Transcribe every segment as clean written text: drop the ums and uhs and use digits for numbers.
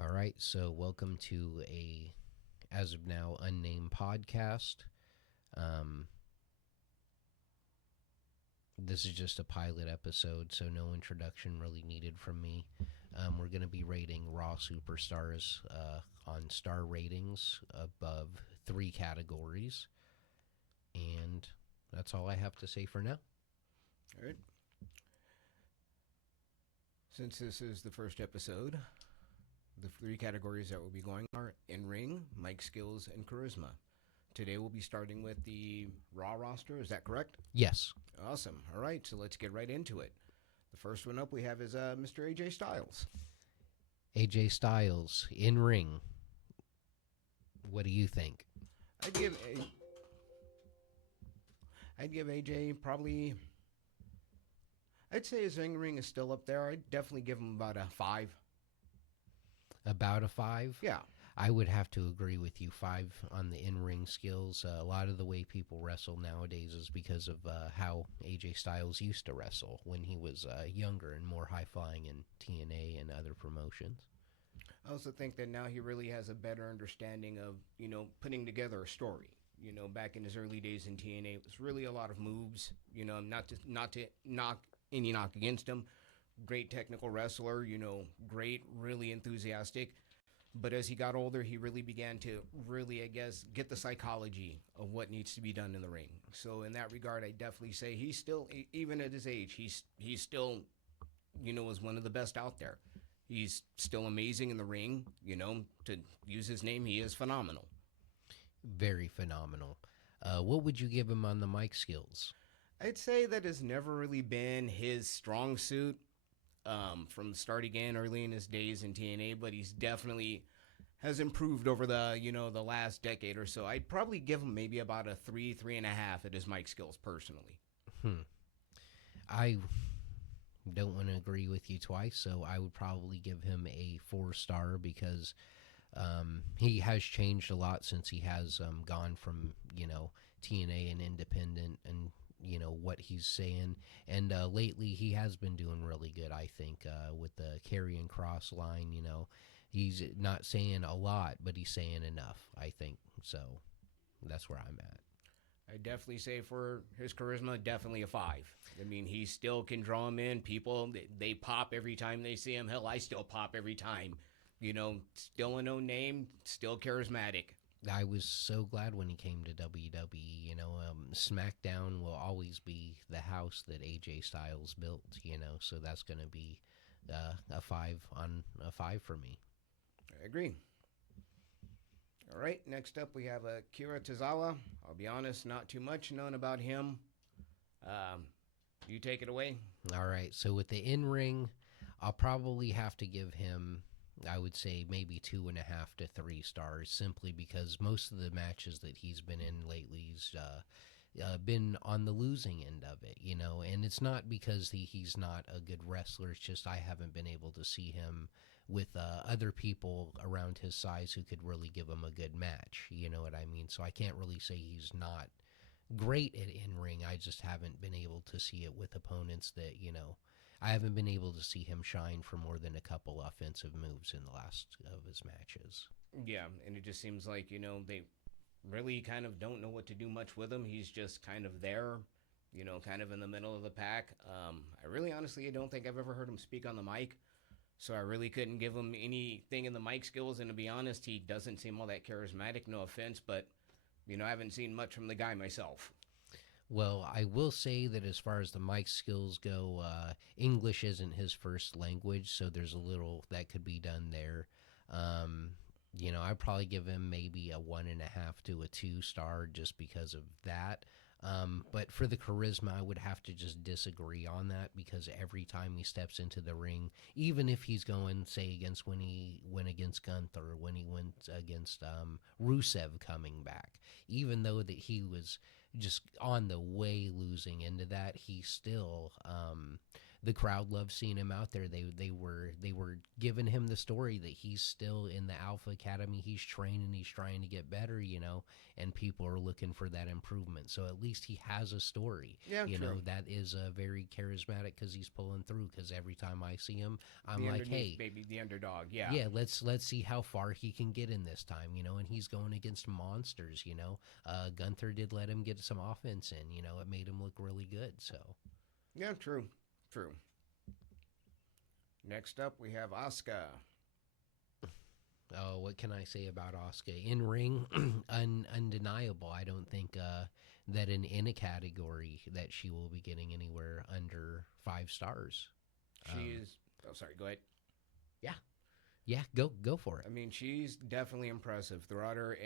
All right, so welcome to as of now, unnamed podcast. Um, this is just a pilot episode, so no introduction really needed from me. We're going to be rating Raw Superstars on star ratings above 3 categories, and that's all I have to say for now. All right. Since this is the first episode, the three categories that we'll be going are in ring, mic skills, and charisma. Today we'll be starting with the Raw roster. Is that correct? Yes, Awesome. All right, so let's get right into it. The first one up we have is Mr. AJ Styles. AJ Styles in ring. What do you think? I'd give I'd give AJ probably. I'd say his ring is still up there. I'd definitely give him about a 5. About a 5? Yeah. I would have to agree with you. 5 on the in-ring skills. A lot of the way people wrestle nowadays is because of how AJ Styles used to wrestle when he was younger and more high-flying in TNA and other promotions. I also think that now he really has a better understanding of, putting together a story. Back in his early days in TNA, it was really a lot of moves. Not to knock any knock against him. Great technical wrestler, great, really enthusiastic. But as he got older, he really began to really, I guess, get the psychology of what needs to be done in the ring. So in that regard, I definitely say he's still, even at his age, he's still, is one of the best out there. He's still amazing in the ring. To use his name, he is phenomenal. Very phenomenal. What would you give him on the mic skills? I'd say that has never really been his strong suit from the start again early in his days in TNA, but he's definitely has improved over the last decade or so. I'd probably give him maybe about a 3.5 at his mic skills personally. I don't want to agree with you twice, so I would probably give him a 4-star because he has changed a lot since he has gone from TNA and independent and what he's saying, and lately he has been doing really good. I think with the Karrion Kross line, he's not saying a lot, but he's saying enough. I think so. That's where I'm at. I definitely say for his charisma, definitely a 5. I mean, he still can draw them in. People, they pop every time they see him. Hell, I still pop every time. Still a no name, still charismatic. I was so glad when he came to WWE. SmackDown will always be the house that AJ Styles built. So that's going to be a 5 for me. I agree. All right, next up we have Akira Tozawa. I'll be honest, not too much known about him. You take it away. All right, so with the in-ring, I'll probably have to give him, I would say, maybe 2.5 to 3 stars, simply because most of the matches that he's been in lately he's been on the losing end of it, and it's not because he's not a good wrestler. It's just I haven't been able to see him with other people around his size who could really give him a good match. You know what I mean? So I can't really say he's not great at in-ring. I just haven't been able to see it with opponents that, I haven't been able to see him shine for more than a couple offensive moves in the last of his matches. Yeah, and it just seems like, they really kind of don't know what to do much with him. He's just kind of there, kind of in the middle of the pack. I really honestly don't think I've ever heard him speak on the mic. So I really couldn't give him anything in the mic skills. And to be honest, he doesn't seem all that charismatic. No offense, but, I haven't seen much from the guy myself. Well, I will say that as far as the mic skills go, English isn't his first language, so there's a little that could be done there. I'd probably give him maybe a 1.5 to a 2-star just because of that. But for the charisma, I would have to just disagree on that because every time he steps into the ring, even if he's going, say, against when he went against Gunther, or when he went against Rusev coming back, even though that he was just on the way losing into that, he still the crowd loved seeing him out there. They were giving him the story that he's still in the Alpha Academy. He's training. He's trying to get better. And people are looking for that improvement. So at least he has a story. Yeah, true. That is very charismatic because he's pulling through. Because every time I see him, I'm The like, underneath, hey, baby, the underdog. Yeah. yeah, let's see how far he can get in this time, and he's going against monsters. Gunther did let him get some offense in. It made him look really good. So Yeah, true. True. Next up, we have Asuka. oh, what can I say about Oscar? In ring, undeniable. I don't think that in a category that she will be getting anywhere under 5 stars. She is. Oh, sorry. Go ahead. Yeah, yeah, go for it. I mean, she's definitely impressive throughout her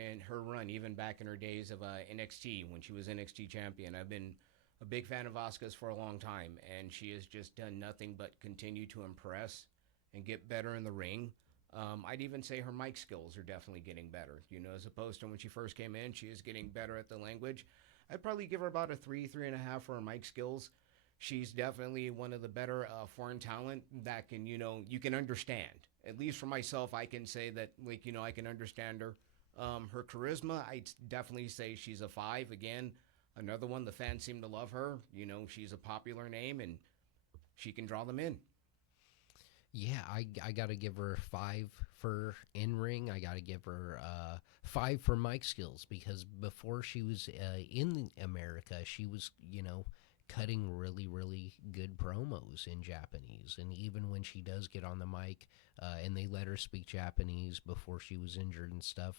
run, even back in her days of NXT when she was NXT champion. I've been a big fan of Asuka's for a long time, and she has just done nothing but continue to impress and get better in the ring. I'd even say her mic skills are definitely getting better. As opposed to when she first came in, she is getting better at the language. I'd probably give her about a 3.5 for her mic skills. She's definitely one of the better foreign talent that can, you can understand. At least for myself, I can say that, I can understand her. Her charisma, I'd definitely say she's a 5. Again, another one, the fans seem to love her. She's a popular name, and she can draw them in. Yeah, I got to give her 5 for in ring. I got to give her 5 for mic skills because before she was in America, she was, cutting really, really good promos in Japanese. And even when she does get on the mic and they let her speak Japanese before she was injured and stuff,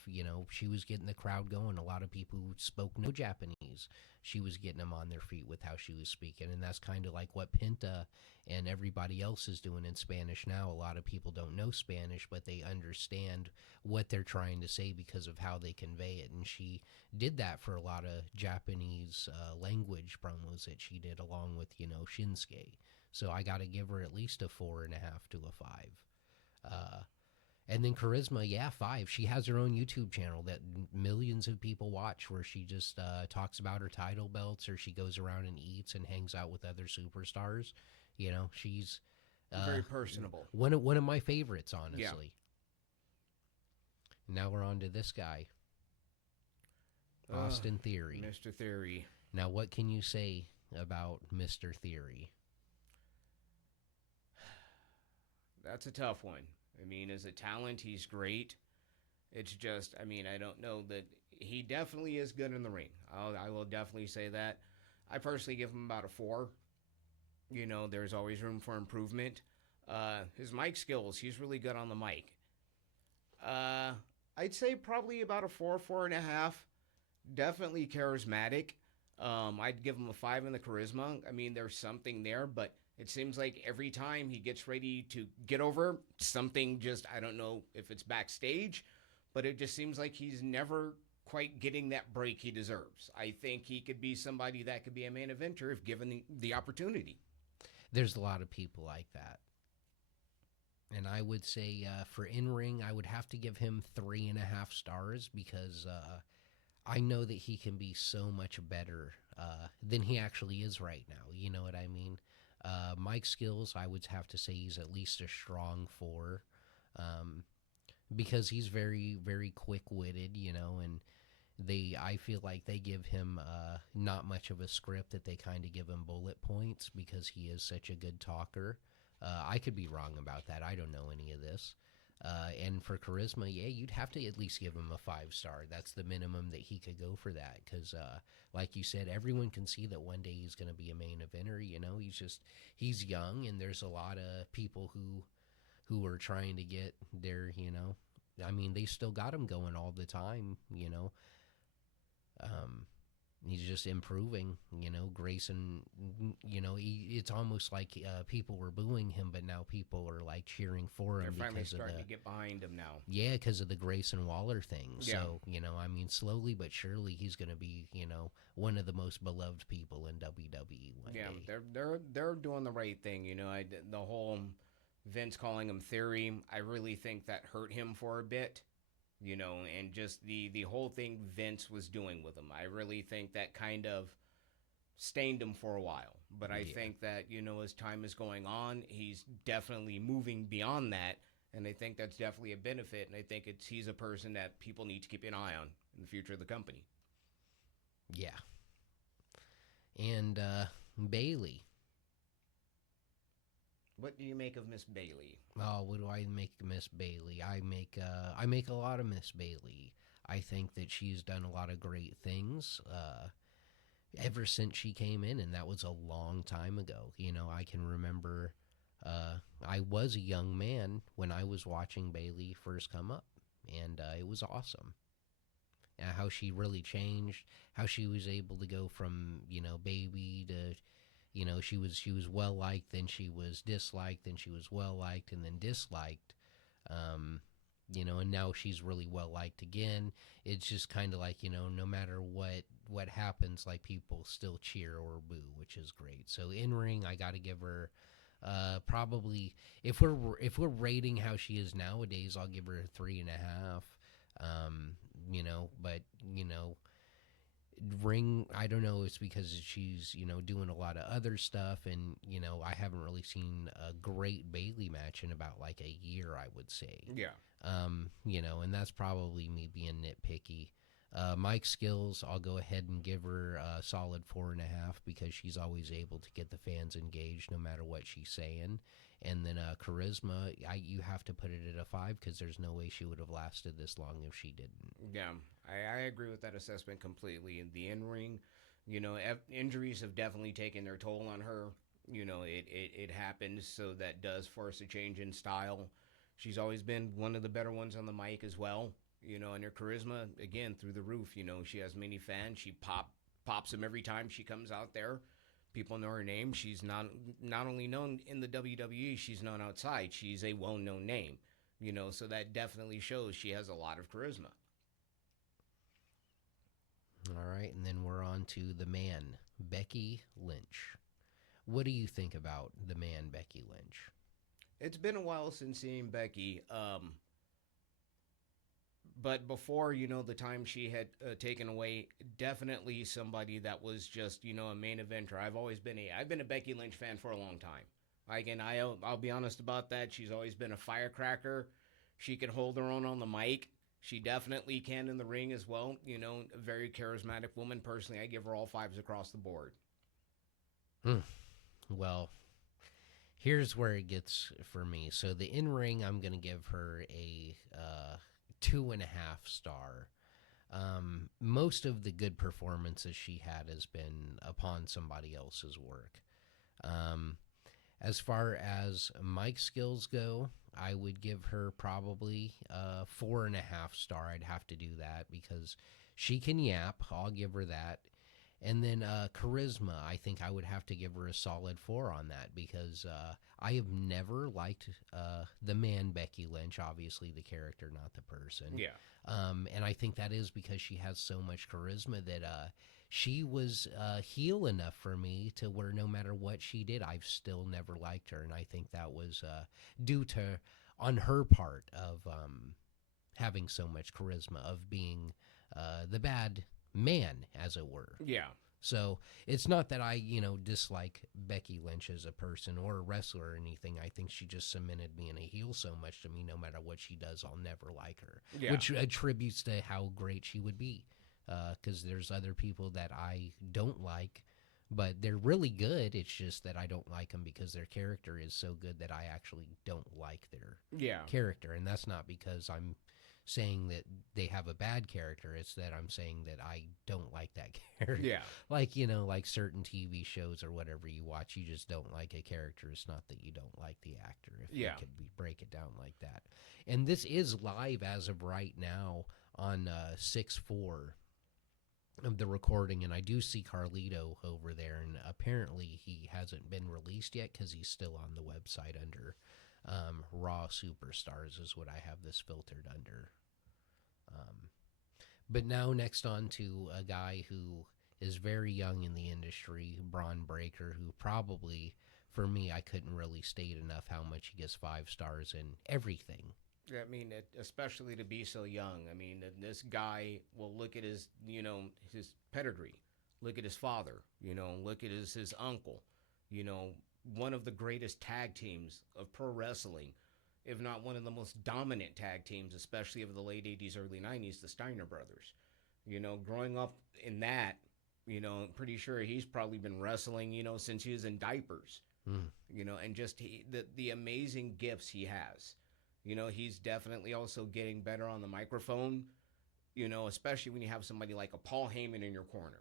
she was getting the crowd going. A lot of people who spoke no Japanese, she was getting them on their feet with how she was speaking. And that's kind of like what Penta and everybody else is doing in Spanish now. A lot of people don't know Spanish, but they understand what they're trying to say because of how they convey it. And she did that for a lot of Japanese language promos that she did along with, Shinsuke. So I got to give her at least a 4.5 to a 5. And then charisma, yeah, 5. She has her own YouTube channel that millions of people watch where she just talks about her title belts or she goes around and eats and hangs out with other superstars. She's Very personable. one of my favorites, honestly. Yeah. Now we're on to this guy, Austin Theory. Mr. Theory. Now, what can you say about Mr. Theory? That's a tough one. I mean, as a talent, he's great. It's just, I don't know that he definitely is good in the ring. I will definitely say that. I personally give him about a 4. There's always room for improvement. His mic skills, he's really good on the mic. I'd say probably about a 4, 4.5. Definitely charismatic. I'd give him a 5 in the charisma. There's something there, but it seems like every time he gets ready to get over something, just, I don't know if it's backstage, but it just seems like he's never quite getting that break he deserves. I think he could be somebody that could be a main eventer if given the opportunity. There's a lot of people like that. And I would say for in-ring, I would have to give him 3.5 stars because I know that he can be so much better than he actually is right now. You know what I mean? Mike skills, I would have to say he's at least a strong 4 because he's very, very quick-witted, and I feel like they give him not much of a script, that they kind of give him bullet points because he is such a good talker. I could be wrong about that. I don't know any of this. And for charisma, yeah, you'd have to at least give him a 5-star. That's the minimum that he could go for that. Because, like you said, everyone can see that one day he's going to be a main eventer. He's young, and there's a lot of people who are trying to get their, they still got him going all the time. He's just improving, Grayson, it's almost like people were booing him, but now people are like cheering for him. They're finally starting to get behind him now. Yeah, because of the Grayson Waller thing. Yeah. So, slowly but surely he's going to be, one of the most beloved people in WWE one day. They're doing the right thing. The whole Vince calling him Theory, I really think that hurt him for a bit. And just the whole thing Vince was doing with him. I really think that kind of stained him for a while. But I Yeah. think that, as time is going on, he's definitely moving beyond that. And I think that's definitely a benefit. And I think he's a person that people need to keep an eye on in the future of the company. Yeah. And Bailey. What do you make of Miss Bailey? Oh, what do I make of Miss Bailey? I make a lot of Miss Bailey. I think that she's done a lot of great things ever since she came in, and that was a long time ago. I can remember I was a young man when I was watching Bailey first come up, and it was awesome. How she really changed, how she was able to go from baby to she was well liked, then she was disliked, then she was well liked, and then disliked. Um, and now she's really well liked again. It's just kind of like no matter what happens, like people still cheer or boo, which is great. So in ring, I got to give her probably if we're rating how she is nowadays, I'll give her a 3.5. But ring, I don't know, it's because she's doing a lot of other stuff, and I haven't really seen a great Bailey match in about like a year, I would say. Yeah. And that's probably me being nitpicky. Mike's skills, I'll go ahead and give her a solid 4.5 because she's always able to get the fans engaged no matter what she's saying. And then charisma, you have to put it at a 5 because there's no way she would have lasted this long if she didn't. Yeah, I agree with that assessment completely. In the in ring, injuries have definitely taken their toll on her. It happens, so that does force a change in style. She's always been one of the better ones on the mic as well. And her charisma, again, through the roof. She has many fans. She pops them every time she comes out there. People know her name. She's not only known in the WWE, she's known outside. She's a well-known name. So that definitely shows she has a lot of charisma. All right, and then we're on to the man, Becky Lynch. What do you think about the man, Becky Lynch? It's been a while since seeing Becky. But before, the time she had taken away, definitely somebody that was just, a main eventer. I've been a Becky Lynch fan for a long time. I'll be honest about that. She's always been a firecracker. She can hold her own on the mic. She definitely can in the ring as well. A very charismatic woman. Personally, I give her all 5s across the board. Well, here's where it gets for me. So the in ring, I'm going to give her a 2.5 star. Most of the good performances she had has been upon somebody else's work. As far as mic skills go, I would give her probably a 4.5 star. I'd have to do that because she can yap. I'll give her that. And then charisma, I think I would have to give her a solid 4 on that because I have never liked the man Becky Lynch, obviously the character, not the person. Yeah. And I think that is because she has so much charisma that she was heel enough for me to where no matter what she did, I've still never liked her. And I think that was due to, on her part, of having so much charisma, of being the bad man, as it were. Yeah. So it's not that I, dislike Becky Lynch as a person or a wrestler or anything. I think she just cemented being a heel so much to me. No matter what she does, I'll never like her, Yeah. which attributes to how great she would be. Because there's other people that I don't like, but they're really good. It's just that I don't like them because their character is so good that I actually don't like their character. And that's not because I'm saying that they have a bad character. It's that I'm saying that I don't like that character. Yeah. Like, like certain TV shows or whatever you watch, you just don't like a character. It's not that you don't like the actor, if you could break it down like that. And this is live as of right now on 6/4 of the recording, and I do see Carlito over there, and apparently he hasn't been released yet because he's still on the website under Raw Superstars is what I have this filtered under. But now next on to a guy who is very young in the industry, Braun Breaker, who probably, for me, I couldn't really state enough how much he gets 5 stars in everything. I mean, especially to be so young. I mean, this guy will look at his pedigree, look at his father, look at his uncle. You know, one of the greatest tag teams of pro wrestling, if not one of the most dominant tag teams, especially of the late 80s, early 90s, the Steiner brothers. You know, growing up in that, I'm pretty sure he's probably been wrestling, since he was in diapers, Mm. and just the amazing gifts he has. He's definitely also getting better on the microphone, especially when you have somebody like a Paul Heyman in your corner.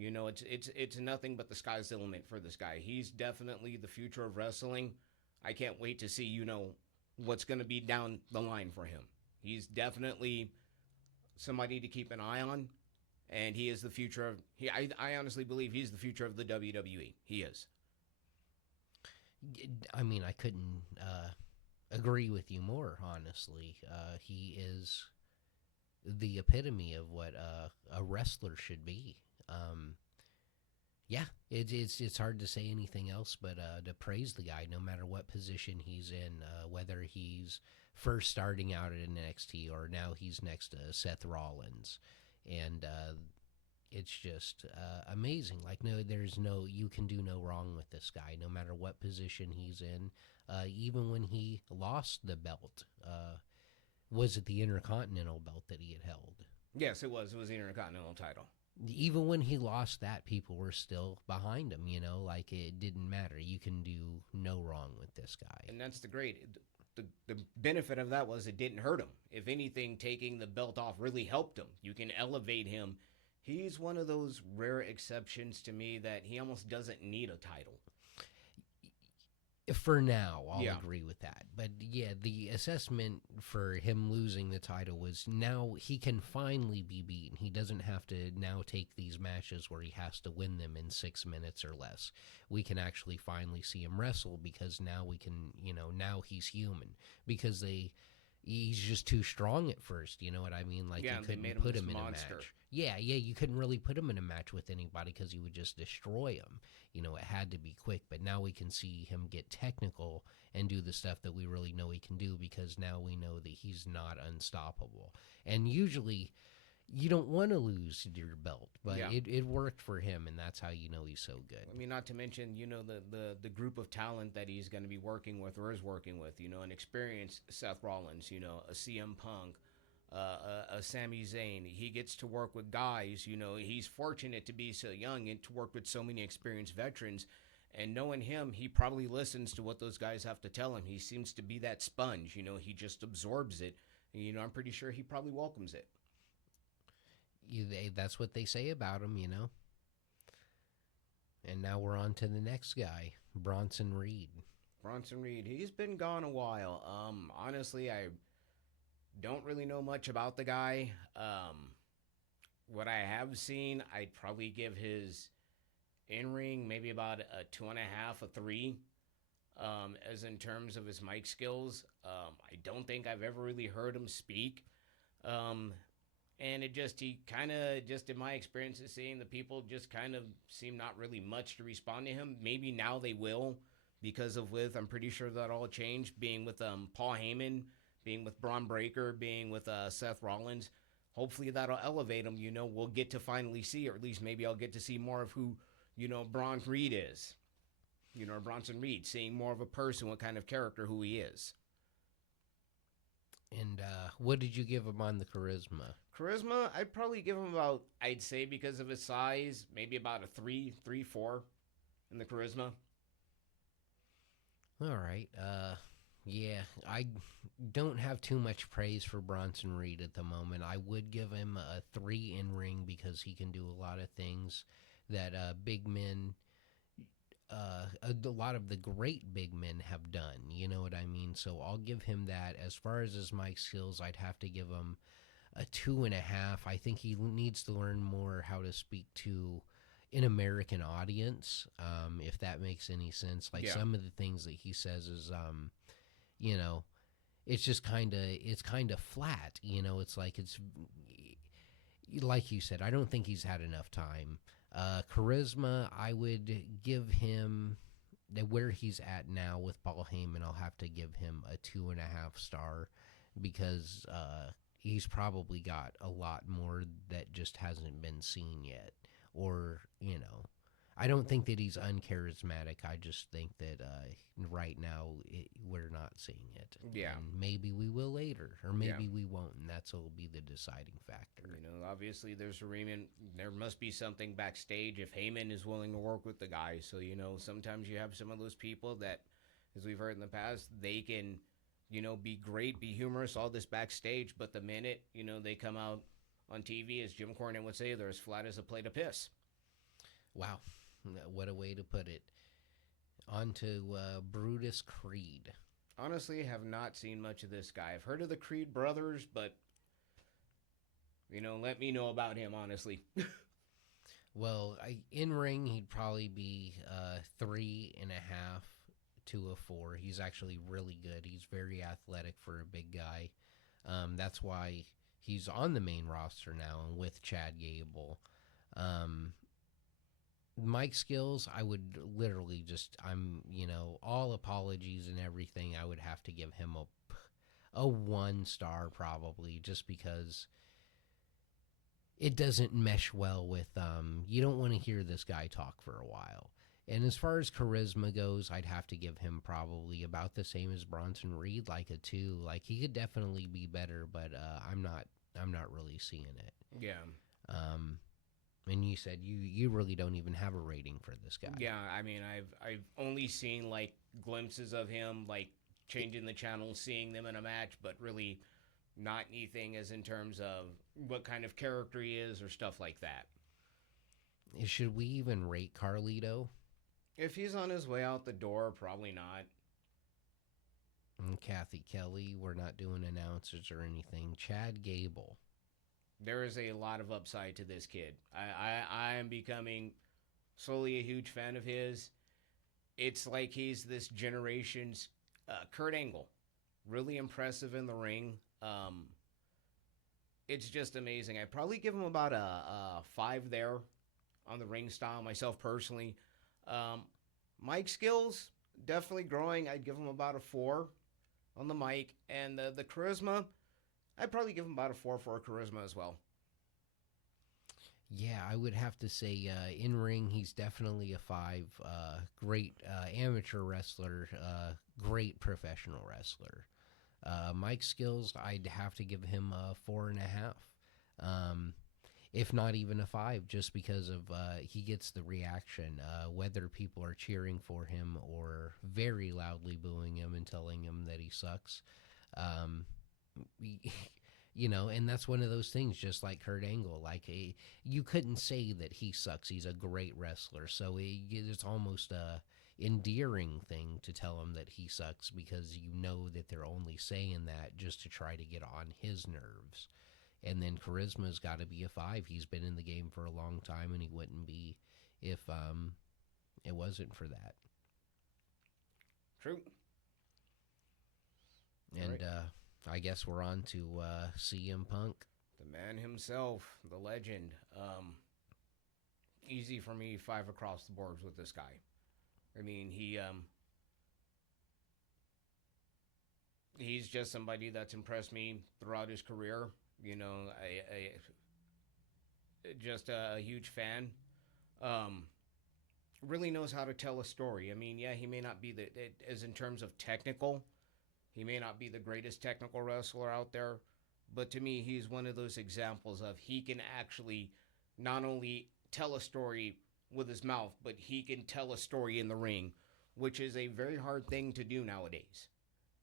It's nothing but the sky's the limit for this guy. He's definitely the future of wrestling. I can't wait to see, what's going to be down the line for him. He's definitely somebody to keep an eye on, and he is the future of he. I honestly believe he's the future of the WWE. He is. I mean, I couldn't agree with you more, honestly. He is the epitome of what a wrestler should be. Um, yeah, it's hard to say anything else but to praise the guy, no matter what position he's in, whether he's first starting out at NXT or now he's next to Seth Rollins, and it's just amazing. Like, no, you can do no wrong with this guy, no matter what position he's in. Even when he lost the belt, was it the Intercontinental belt that he had held? Yes, it was. It was the Intercontinental title. Even when he lost that, people were still behind him. Like it didn't matter. You can do no wrong with this guy. And that's the great. The benefit of that was it didn't hurt him. If anything, taking the belt off really helped him. You can elevate him. He's one of those rare exceptions to me that he almost doesn't need a title. For now, I'll Yeah. agree with that. But yeah, the assessment for him losing the title was now he can finally be beaten. He doesn't have to now take these matches where he has to win them in 6 minutes or less. We can actually finally see him wrestle because now we can, now he's human. Because he's just too strong at first. You know what I mean? Like, Yeah, you they made couldn't him put this him in monster. a match. Yeah, you couldn't really put him in a match with anybody because he would just destroy him. It had to be quick. But now we can see him get technical and do the stuff that we really know he can do because now we know that he's not unstoppable. And usually you don't want to lose your belt, but Yeah. it worked for him, and that's how you know he's so good. I mean, not to mention, the group of talent that he's going to be working with or is working with, an experienced Seth Rollins, a CM Punk, a Sami Zayn. He gets to work with guys, he's fortunate to be so young and to work with so many experienced veterans. And knowing him, he probably listens to what those guys have to tell him. He seems to be that sponge, he just absorbs it. And, I'm pretty sure he probably welcomes it. That's what they say about him. And now we're on to the next guy, Bronson Reed. Bronson Reed, he's been gone a while. Honestly, I don't really know much about the guy. What I have seen, I'd probably give his in ring maybe about a 2.5, a 3. As in terms of his mic skills, I don't think I've ever really heard him speak. And he kind of, just in my experience of seeing the people, just kind of seem not really much to respond to him. Maybe now they will, because I'm pretty sure that all changed, being with Paul Heyman, being with Braun Breaker, being with Seth Rollins. Hopefully that'll elevate him. We'll get to finally see, or at least maybe I'll get to see more of who, Bron Reed is. Or Bronson Reed, seeing more of a person, what kind of character, who he is. And what did you give him on the charisma? Charisma, I'd probably give him about, I'd say because of his size, maybe about a 3, 4 in the charisma. All right. Yeah, I don't have too much praise for Bronson Reed at the moment. I would give him a 3 in ring because he can do a lot of things that big men, a lot of the great big men have done. You know what I mean? So I'll give him that. As far as his mic skills, I'd have to give him a 2.5. I think he needs to learn more how to speak to an American audience, if that makes any sense. Like, Yeah. some of the things that he says is, it's just kind of flat. It's like you said. I don't think he's had enough time. Charisma, I would give him where he's at now with Paul Heyman. I'll have to give him a 2.5 star because he's probably got a lot more that just hasn't been seen yet. Or, I don't think that he's uncharismatic. I just think that right now we're not seeing it, Yeah, and maybe we will later, or yeah. maybe we won't, and that's will be the deciding factor. Obviously there's a Heyman. There must be something backstage if Heyman is willing to work with the guy. So sometimes you have some of those people that, as we've heard in the past, they can, be great, be humorous, all this backstage, but the minute they come out on TV, as Jim Cornette would say, they're as flat as a plate of piss. Wow, what a way to put it. On to Brutus Creed. Honestly, have not seen much of this guy. I've heard of the Creed brothers, but let me know about him. Honestly, Well, in ring, he'd probably be 3.5 to a 4. He's actually really good. He's very athletic for a big guy. That's why he's on the main roster now and with Chad Gable. Um, Mike Skills, I would literally all apologies and everything. I would have to give him a 1 star probably, just because it doesn't mesh well with you don't want to hear this guy talk for a while. And as far as charisma goes, I'd have to give him probably about the same as Bronson Reed, like a 2. Like, he could definitely be better, but I'm not really seeing it. yeah, Um, and you said you really don't even have a rating for this guy. yeah. I mean, I've only seen like glimpses of him, like changing the channel, seeing them in a match, but really not anything as in terms of what kind of character he is or stuff like that. Should we even rate Carlito? If he's on his way out the door, probably not. And Kathy Kelly, we're not doing announcers or anything. Chad Gable. There is a lot of upside to this kid. I am becoming slowly a huge fan of his. It's like he's this generation's Kurt Angle. Really impressive in the ring. It's just amazing. I'd probably give him about a 5 there on the ring style, myself personally. Mic skills, definitely growing. I'd give him about a 4 on the mic. And the charisma, I'd probably give him about a 4 for charisma as well. Yeah, I would have to say in ring, he's definitely a 5. Great amateur wrestler, great professional wrestler. Mike skills, I'd have to give him a 4.5. If not even a 5, just because of he gets the reaction, whether people are cheering for him or very loudly booing him and telling him that he sucks. Um, and that's one of those things, just like Kurt Angle. Like, you couldn't say that he sucks. He's a great wrestler. So it's almost a endearing thing to tell him that he sucks, because you know that they're only saying that just to try to get on his nerves. And then charisma's got to be a 5. He's been in the game for a long time, and he wouldn't be if it wasn't for that. True. And right. I guess we're on to CM Punk. The man himself, the legend. Easy for me, 5 across the boards with this guy. I mean, he's just somebody that's impressed me throughout his career. I just a huge fan. Really knows how to tell a story. I mean, yeah, he may not be as in terms of technical, he may not be the greatest technical wrestler out there, but to me, he's one of those examples of he can actually not only tell a story with his mouth, but he can tell a story in the ring, which is a very hard thing to do nowadays.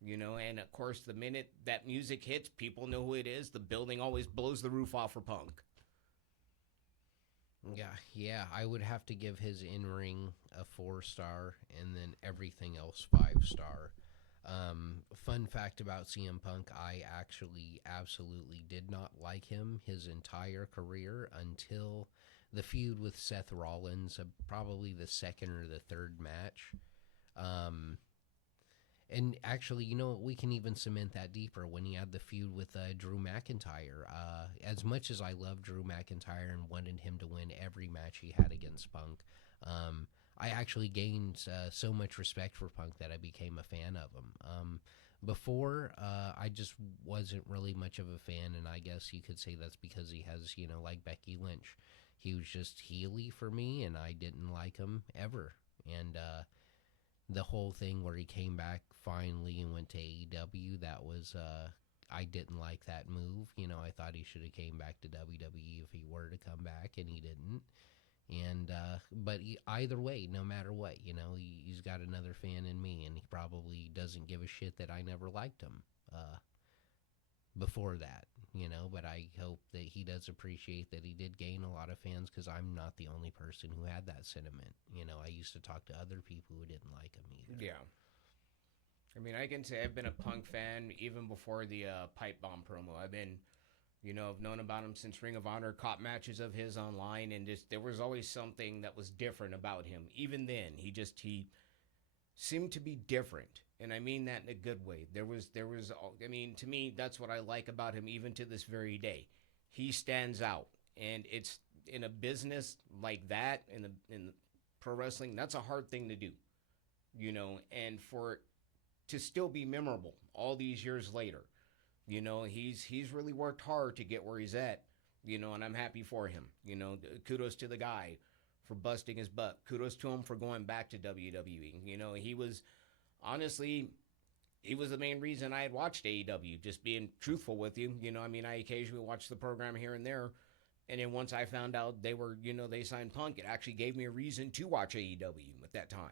And of course, the minute that music hits, people know who it is. The building always blows the roof off for Punk. Yeah, I would have to give his in-ring a 4-star, and then everything else 5-star. Fun fact about CM Punk, I actually absolutely did not like him his entire career until the feud with Seth Rollins, probably the second or the third match. And actually, we can even cement that deeper when he had the feud with Drew McIntyre. As much as I love Drew McIntyre and wanted him to win every match he had against Punk, I actually gained so much respect for Punk that I became a fan of him. Before, I just wasn't really much of a fan, and I guess you could say that's because he has, like Becky Lynch, he was just Healy for me, and I didn't like him ever. And the whole thing where he came back finally and went to AEW, that was I didn't like that move. I thought he should have came back to WWE if he were to come back, and he didn't. And but either way, no matter what, he's got another fan in me, and he probably doesn't give a shit that I never liked him before that. But I hope that he does appreciate that he did gain a lot of fans, because I'm not the only person who had that sentiment. I used to talk to other people who didn't like him either. Yeah. I mean, I can say I've been a Punk fan even before the pipe bomb promo. I've known about him since Ring of Honor, caught matches of his online, and just there was always something that was different about him. Even then, he seemed to be different, and I mean that in a good way. I mean, to me, that's what I like about him, even to this very day. He stands out, and it's in a business like that, in pro wrestling, that's a hard thing to do, and for to still be memorable all these years later. He's really worked hard to get where he's at, and I'm happy for him. Kudos to the guy for busting his butt. Kudos to him for going back to WWE. He was the main reason I had watched AEW, just being truthful with you. I occasionally watch the program here and there. And then once I found out they signed Punk, it actually gave me a reason to watch AEW at that time.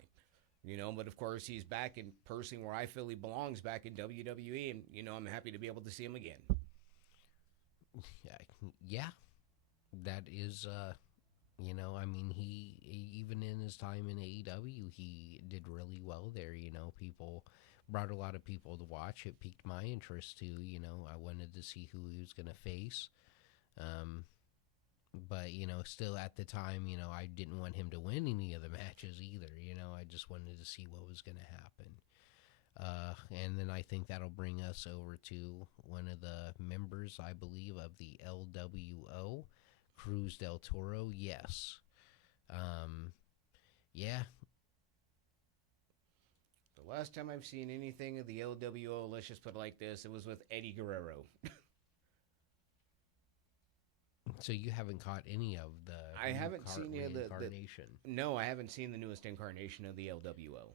But of course he's back in person where I feel he belongs, back in WWE, and I'm happy to be able to see him again. Yeah, that is, he even in his time in AEW, he did really well there. People brought a lot of people to watch. It piqued my interest too. I wanted to see who he was going to face. But, still at the time, I didn't want him to win any of the matches either. I just wanted to see what was going to happen. And then I think that'll bring us over to one of the members, I believe, of the LWO, Cruz del Toro. Yes. Yeah. The last time I've seen anything of the LWO, let's just put it like this, it was with Eddie Guerrero. So you haven't caught any of the I haven't seen any of the incarnation. No, I haven't seen the newest incarnation of the LWO.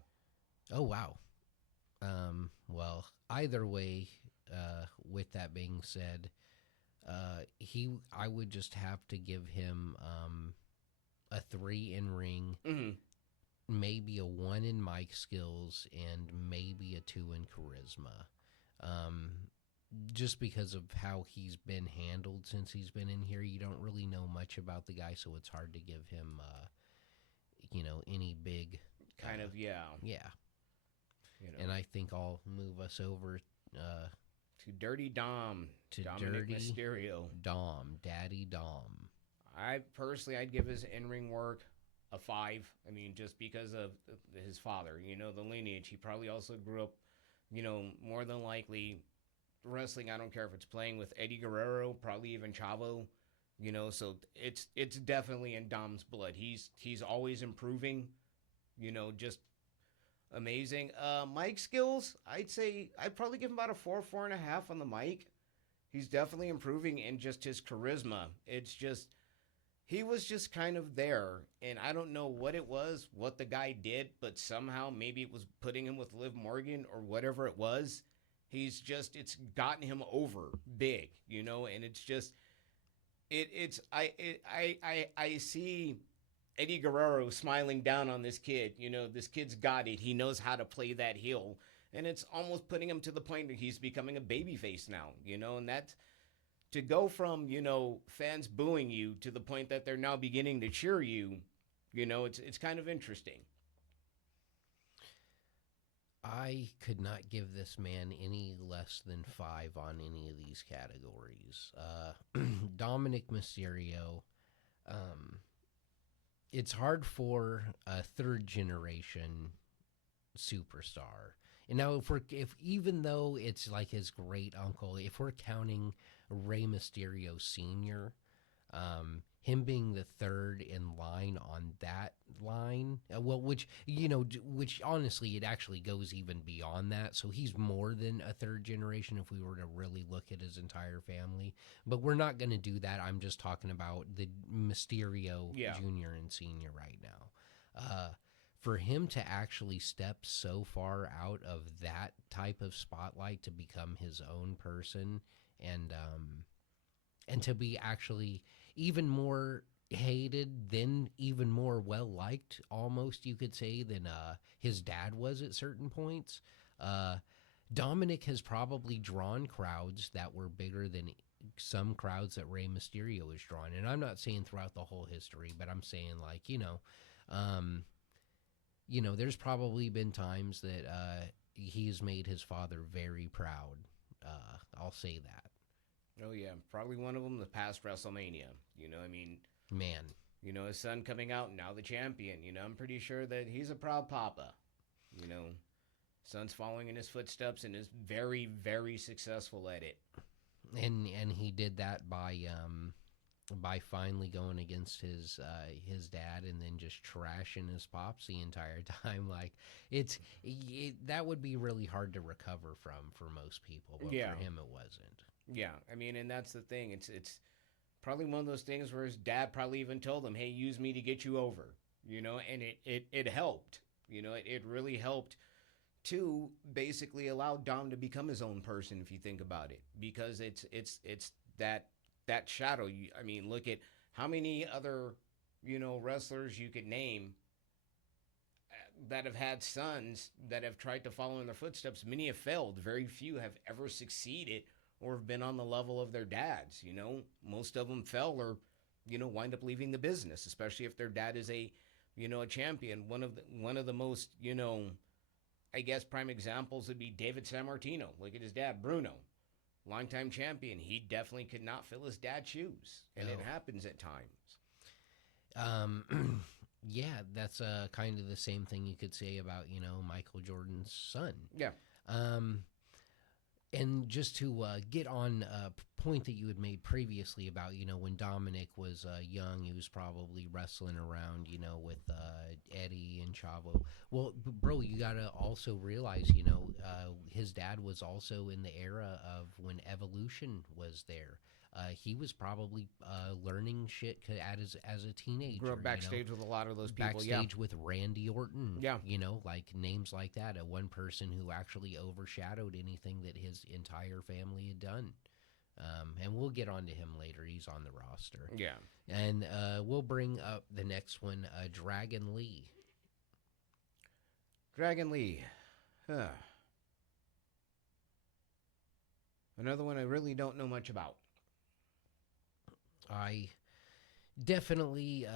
Oh wow. Well, either way, with that being said, I would just have to give him a 3 in ring, maybe a 1 in mic skills, and maybe a 2 in charisma. Just because of how he's been handled since he's been in here. You don't really know much about the guy, so it's hard to give him, any big... Kind of, yeah. Yeah. And I think I'll move us over... to Dirty Dom. To Dominic Dirty Mysterio. Dom. Daddy Dom. I'd give his in-ring work a 5. I mean, just because of his father, the lineage. He probably also grew up, more than likely... wrestling. I don't care if it's playing with Eddie Guerrero, probably even Chavo, so it's definitely in Dom's blood. He's always improving, just amazing. Mic skills, I'd probably give him about a 4.5 on the mic. He's definitely improving, and just his charisma. It's just, he was just kind of there, and I don't know what it was, what the guy did, but somehow maybe it was putting him with Liv Morgan or whatever it was. It's gotten him over big, and it's just, I see Eddie Guerrero smiling down on this kid. This kid's got it. He knows how to play that heel, and it's almost putting him to the point where he's becoming a babyface now, and that's to go from, fans booing you to the point that they're now beginning to cheer you, it's kind of interesting. I could not give this man any less than 5 on any of these categories. Dominic Mysterio, it's hard for a third generation superstar. And now, if even though it's like his great uncle, if we're counting Rey Mysterio Sr., Him being the third in line on that line, well, which which honestly, it actually goes even beyond that. So he's more than a third generation if we were to really look at his entire family. But we're not going to do that. I'm just talking about the Mysterio Yeah. Junior and Senior right now. For him to actually step so far out of that type of spotlight to become his own person, and to be actually even more hated, then even more well liked, almost you could say, than his dad was at certain points. Uh, Dominic has probably drawn crowds that were bigger than some crowds that Rey Mysterio has drawn. And I'm not saying throughout the whole history, but I'm saying, like, um, there's probably been times that he's made his father very proud. I'll say that. Oh yeah, probably one of them the past WrestleMania. I mean, Man, his son coming out now the champion. I'm pretty sure that he's a proud papa. You know, son's following in his footsteps and is very, very successful at it. and he did that by finally going against his dad and then just trashing his pops the entire time. Like that would be really hard to recover from for most people, but Yeah, for him it wasn't. yeah. I mean, and that's the thing. It's probably one of those things where his dad probably even told him, "Hey, use me to get you over." And it helped. It really helped to basically allow Dom to become his own person, if you think about it, because it's that shadow. I mean, look at how many other wrestlers you could name that have had sons that have tried to follow in their footsteps. Many have failed. Very few have ever succeeded or have been on the level of their dads. Most of them fell or wind up leaving the business, especially if their dad is a champion. One of the most I guess prime examples would be David Sammartino. Look at his dad, Bruno, longtime champion. He definitely could not fill his dad's shoes, and it No. happens at times. Yeah, that's kind of the same thing you could say about Michael Jordan's son. Yeah, Um, and just to get on a point that you had made previously about when Dominic was young, he was probably wrestling around with Eddie and Chavo. Well, bro, you gotta also realize his dad was also in the era of when Evolution was there. He was probably learning shit as a teenager. grew up backstage with a lot of those people. Yeah, Backstage with Randy Orton. yeah, Like names like that. A one person who actually overshadowed anything that his entire family had done. And we'll get on to him later. He's on the roster. yeah. And we'll bring up the next one, Dragon Lee. Dragon Lee. Huh. Another one I really don't know much about. I definitely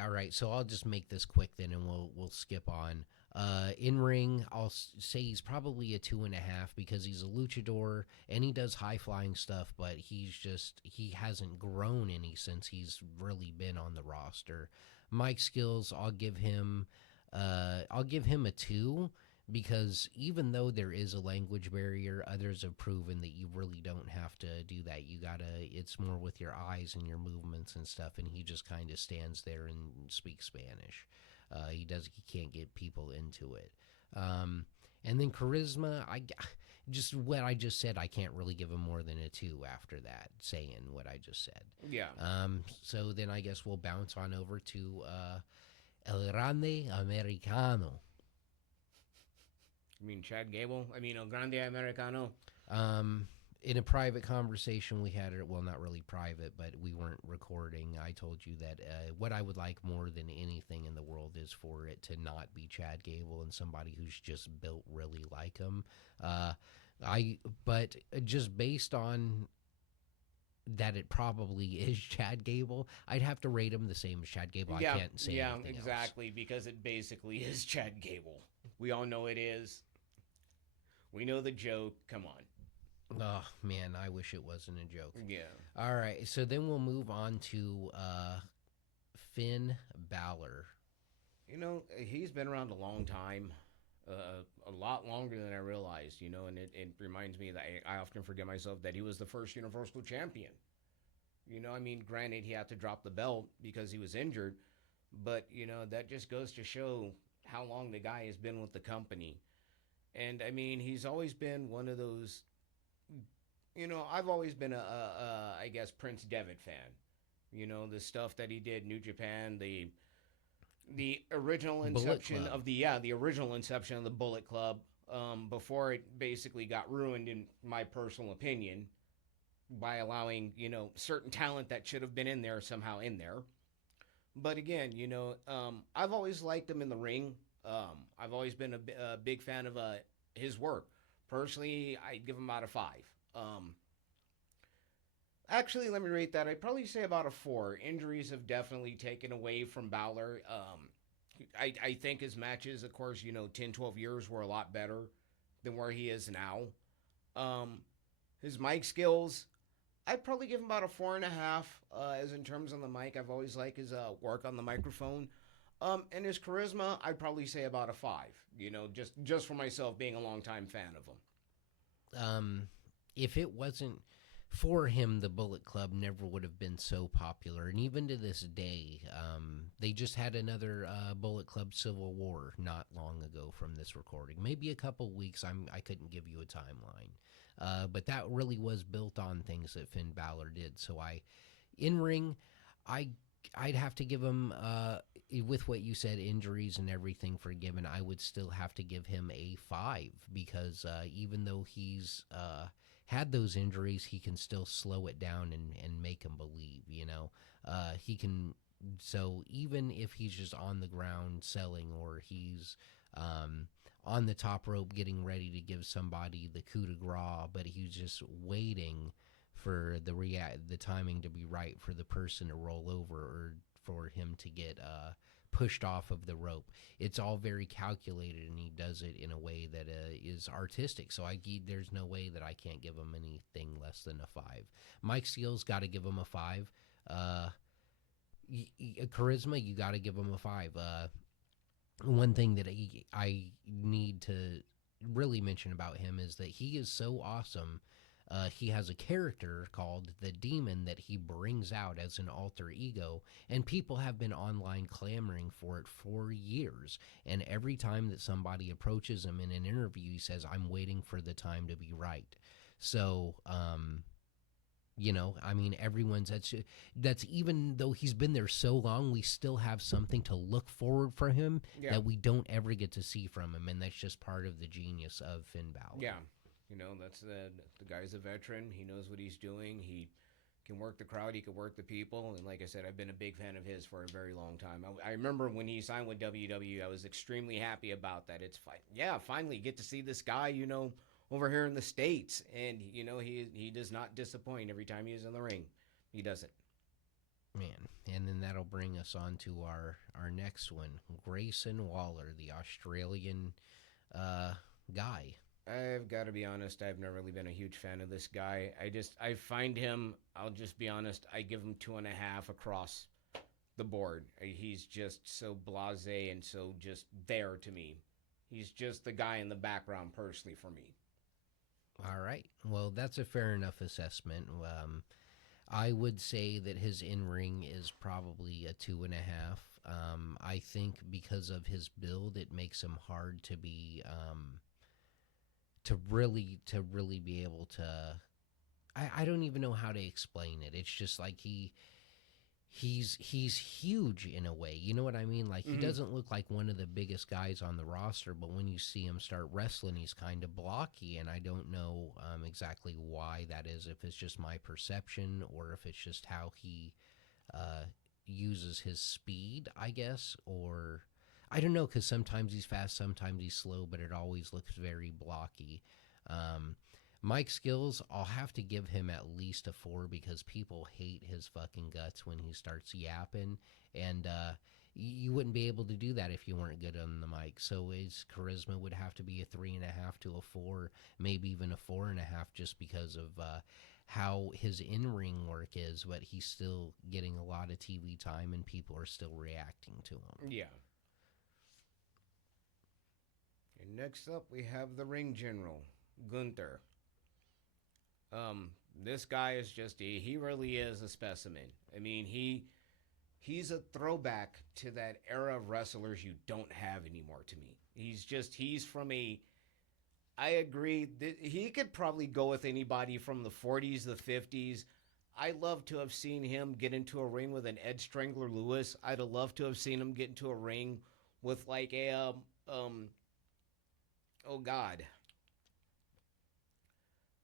all right, so I'll just make this quick then and we'll skip on. In ring, I'll say he's probably a 2.5 because he's a luchador and he does high flying stuff, but he hasn't grown any since he's really been on the roster. Mike skills, I'll give him a 2 because even though there is a language barrier, others have proven that you really don't have to do that. It's more with your eyes and your movements and stuff, and he just kind of stands there and speaks Spanish. He can't get people into it. And then charisma, just what I just said, I can't really give him more than a 2 after that, saying what I just said. Yeah. So then I guess we'll bounce on over to El Grande Americano. You mean Chad Gable? I mean El Grande Americano? In a private conversation we had, well, not really private, but we weren't recording, I told you that what I would like more than anything in the world is for it to not be Chad Gable and somebody who's just built really like him. But just based on that it probably is Chad Gable, I'd have to rate him the same as Chad Gable. Yeah, I can't say yeah, anything exactly, because it basically is Chad Gable. We all know it is. We know the joke. Come on. Oh, man, I wish it wasn't a joke. Yeah. All right, so then we'll move on to Finn Balor. He's been around a long time, a lot longer than I realized, and it reminds me that I often forget myself that he was the first Universal Champion. I mean, granted, he had to drop the belt because he was injured, but that just goes to show how long the guy has been with the company. And I mean, he's always been one of those. I've always been I guess, Prince Devitt fan. The stuff that he did, New Japan, the original Bullet inception Club. of the original inception of the Bullet Club, before it basically got ruined, in my personal opinion, by allowing certain talent that should have been in there somehow in there. But again, I've always liked him in the ring. I've always been a big fan of his work. Personally, I'd give him about a five. Actually, let me rate that. I'd probably say about a four. Injuries have definitely taken away from Balor. I think his matches, of course, 10, 12 years were a lot better than where he is now. Um, his mic skills, I'd probably give him about a four and a half. As in terms on the mic, I've always liked his work on the microphone. And his charisma, I'd probably say about a five. Just for myself being a longtime fan of him. Um, if it wasn't for him, the Bullet Club never would have been so popular. And even to this day, they just had another Bullet Club Civil War not long ago from this recording. Maybe a couple weeks. I couldn't give you a timeline. But that really was built on things that Finn Balor did. So in ring, I I'd have to give him with what you said, injuries and everything forgiven. I would still have to give him a five because even though he's had those injuries, he can still slow it down and make him believe. He can. So even if he's just on the ground selling or he's on the top rope getting ready to give somebody the coup de grace, but he's just waiting for the timing to be right for the person to roll over or for him to get pushed off of the rope. It's all very calculated, and he does it in a way that is artistic. So there's no way that I can't give him anything less than a five. Mike Steele's got to give him a five. Charisma, you got to give him a five. One thing that I need to really mention about him is that he is so awesome. He has a character called the Demon that he brings out as an alter ego, and people have been online clamoring for it for years. And every time that somebody approaches him in an interview, he says, "I'm waiting for the time to be right." So, I mean, that's even though he's been there so long, we still have something to look forward for him Yeah, that we don't ever get to see from him, and that's just part of the genius of Finn Balor. yeah. That's the guy's a veteran. He knows what he's doing. He can work the crowd. He can work the people. And like I said, I've been a big fan of his for a very long time. I remember when he signed with WWE, I was extremely happy about that. It's fine. Yeah, finally get to see this guy, over here in the States. And, he does not disappoint every time he's in the ring. He doesn't. Man, and then that'll bring us on to our next one, Grayson Waller, the Australian guy. I've got to be honest. I've never really been a huge fan of this guy. I find him. I'll just be honest. I give him 2.5 across the board. He's just so blasé and so just there to me. He's just the guy in the background, personally, for me. All right, well, that's a fair enough assessment. I would say that his in ring is probably a 2.5. I think because of his build, it makes him hard to be to really be able to. I don't even know how to explain it. It's just like he's huge in a way. You know what I mean? Like he Mm-hmm. doesn't look like one of the biggest guys on the roster, but when you see him start wrestling, he's kind of blocky, and I don't know exactly why that is. If it's just my perception, or if it's just how he uh, uses his speed, I guess, or I don't know, because sometimes he's fast, sometimes he's slow, but it always looks very blocky. Um, Mike Skills, I'll have to give him at least a four because people hate his fucking guts when he starts yapping, and you wouldn't be able to do that if you weren't good on the mic. So his charisma would have to be a 3.5 to a four, maybe even a 4.5, just because of how his in-ring work is. But he's still getting a lot of TV time, and people are still reacting to him. Yeah. And next up, we have the Ring General, Gunther. This guy is just he really is a specimen. I mean, he's a throwback to that era of wrestlers you don't have anymore to me. He's from a I agree that he could probably go with anybody from the 40s, the 50s. I love to have seen him get into a ring with an Ed Strangler Lewis. I'd have loved to have seen him get into a ring with like a oh god,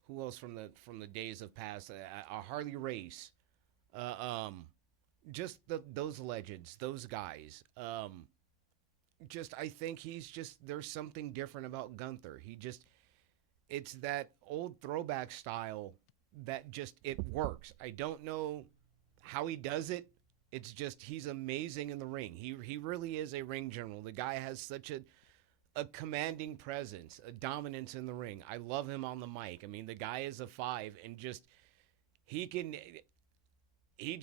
who else from the days of past? A Harley Race, uh, um, just those legends, those guys. Just I think he's just there's something different about Gunther. He just it's that old throwback style that just it works. I don't know how he does it. It's just he's amazing in the ring. He really is a ring general. The guy has such a commanding presence, a dominance in the ring. I love him on the mic. I mean, the guy is a five and just he can he's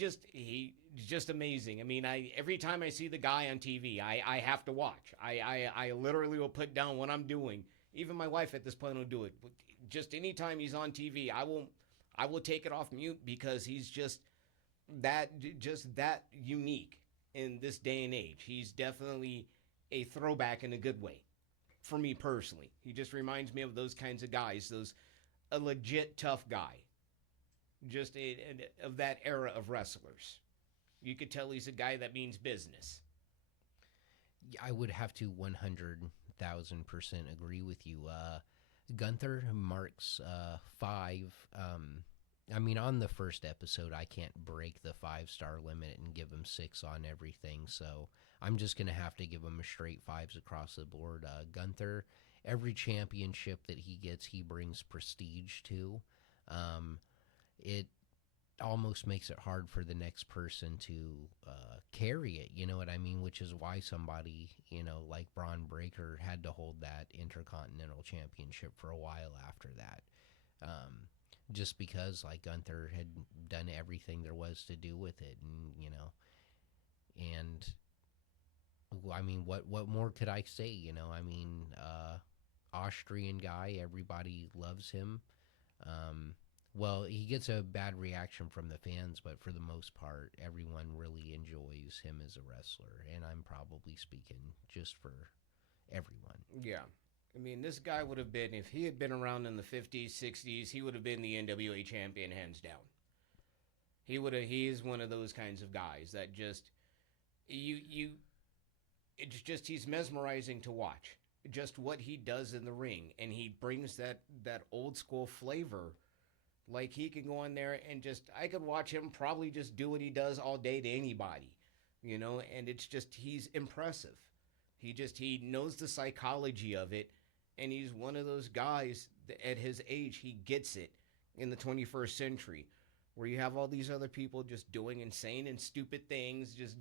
just amazing. I mean, I every time I see the guy on TV, I have to watch. I literally will put down what I'm doing. Even my wife at this point will do it. Just anytime he's on TV, I will take it off mute because he's just that unique in this day and age. He's definitely a throwback in a good way for me personally. He just reminds me of those kinds of guys, those a legit tough guy, just of that era of wrestlers. You could tell he's a guy that means business. I would have to 100,000% agree with you. Gunther marks five. I mean, on the first episode, I can't break the 5-star limit and give him six on everything. So I'm just going to have to give him a straight fives across the board. Gunther, every championship that he gets, he brings prestige to. It almost makes it hard for the next person to carry it. You know what I mean? Which is why somebody, like Braun Breaker had to hold that Intercontinental Championship for a while after that. Just because, like, Gunther had done everything there was to do with it, and I mean, what more could I say? I mean, Austrian guy, everybody loves him. Um, well, he gets a bad reaction from the fans, but for the most part, everyone really enjoys him as a wrestler. And I'm probably speaking just for everyone. Yeah. I mean, this guy would have been, if he had been around in the 50s, 60s, he would have been the NWA champion hands down. He is one of those kinds of guys that just, it's just, he's mesmerizing to watch. Just what he does in the ring. And he brings that old school flavor. Like, he can go in there and just, I could watch him probably just do what he does all day to anybody, and it's just, he's impressive. He knows the psychology of it, and he's one of those guys that at his age, he gets it in the 21st century, where you have all these other people just doing insane and stupid things, just,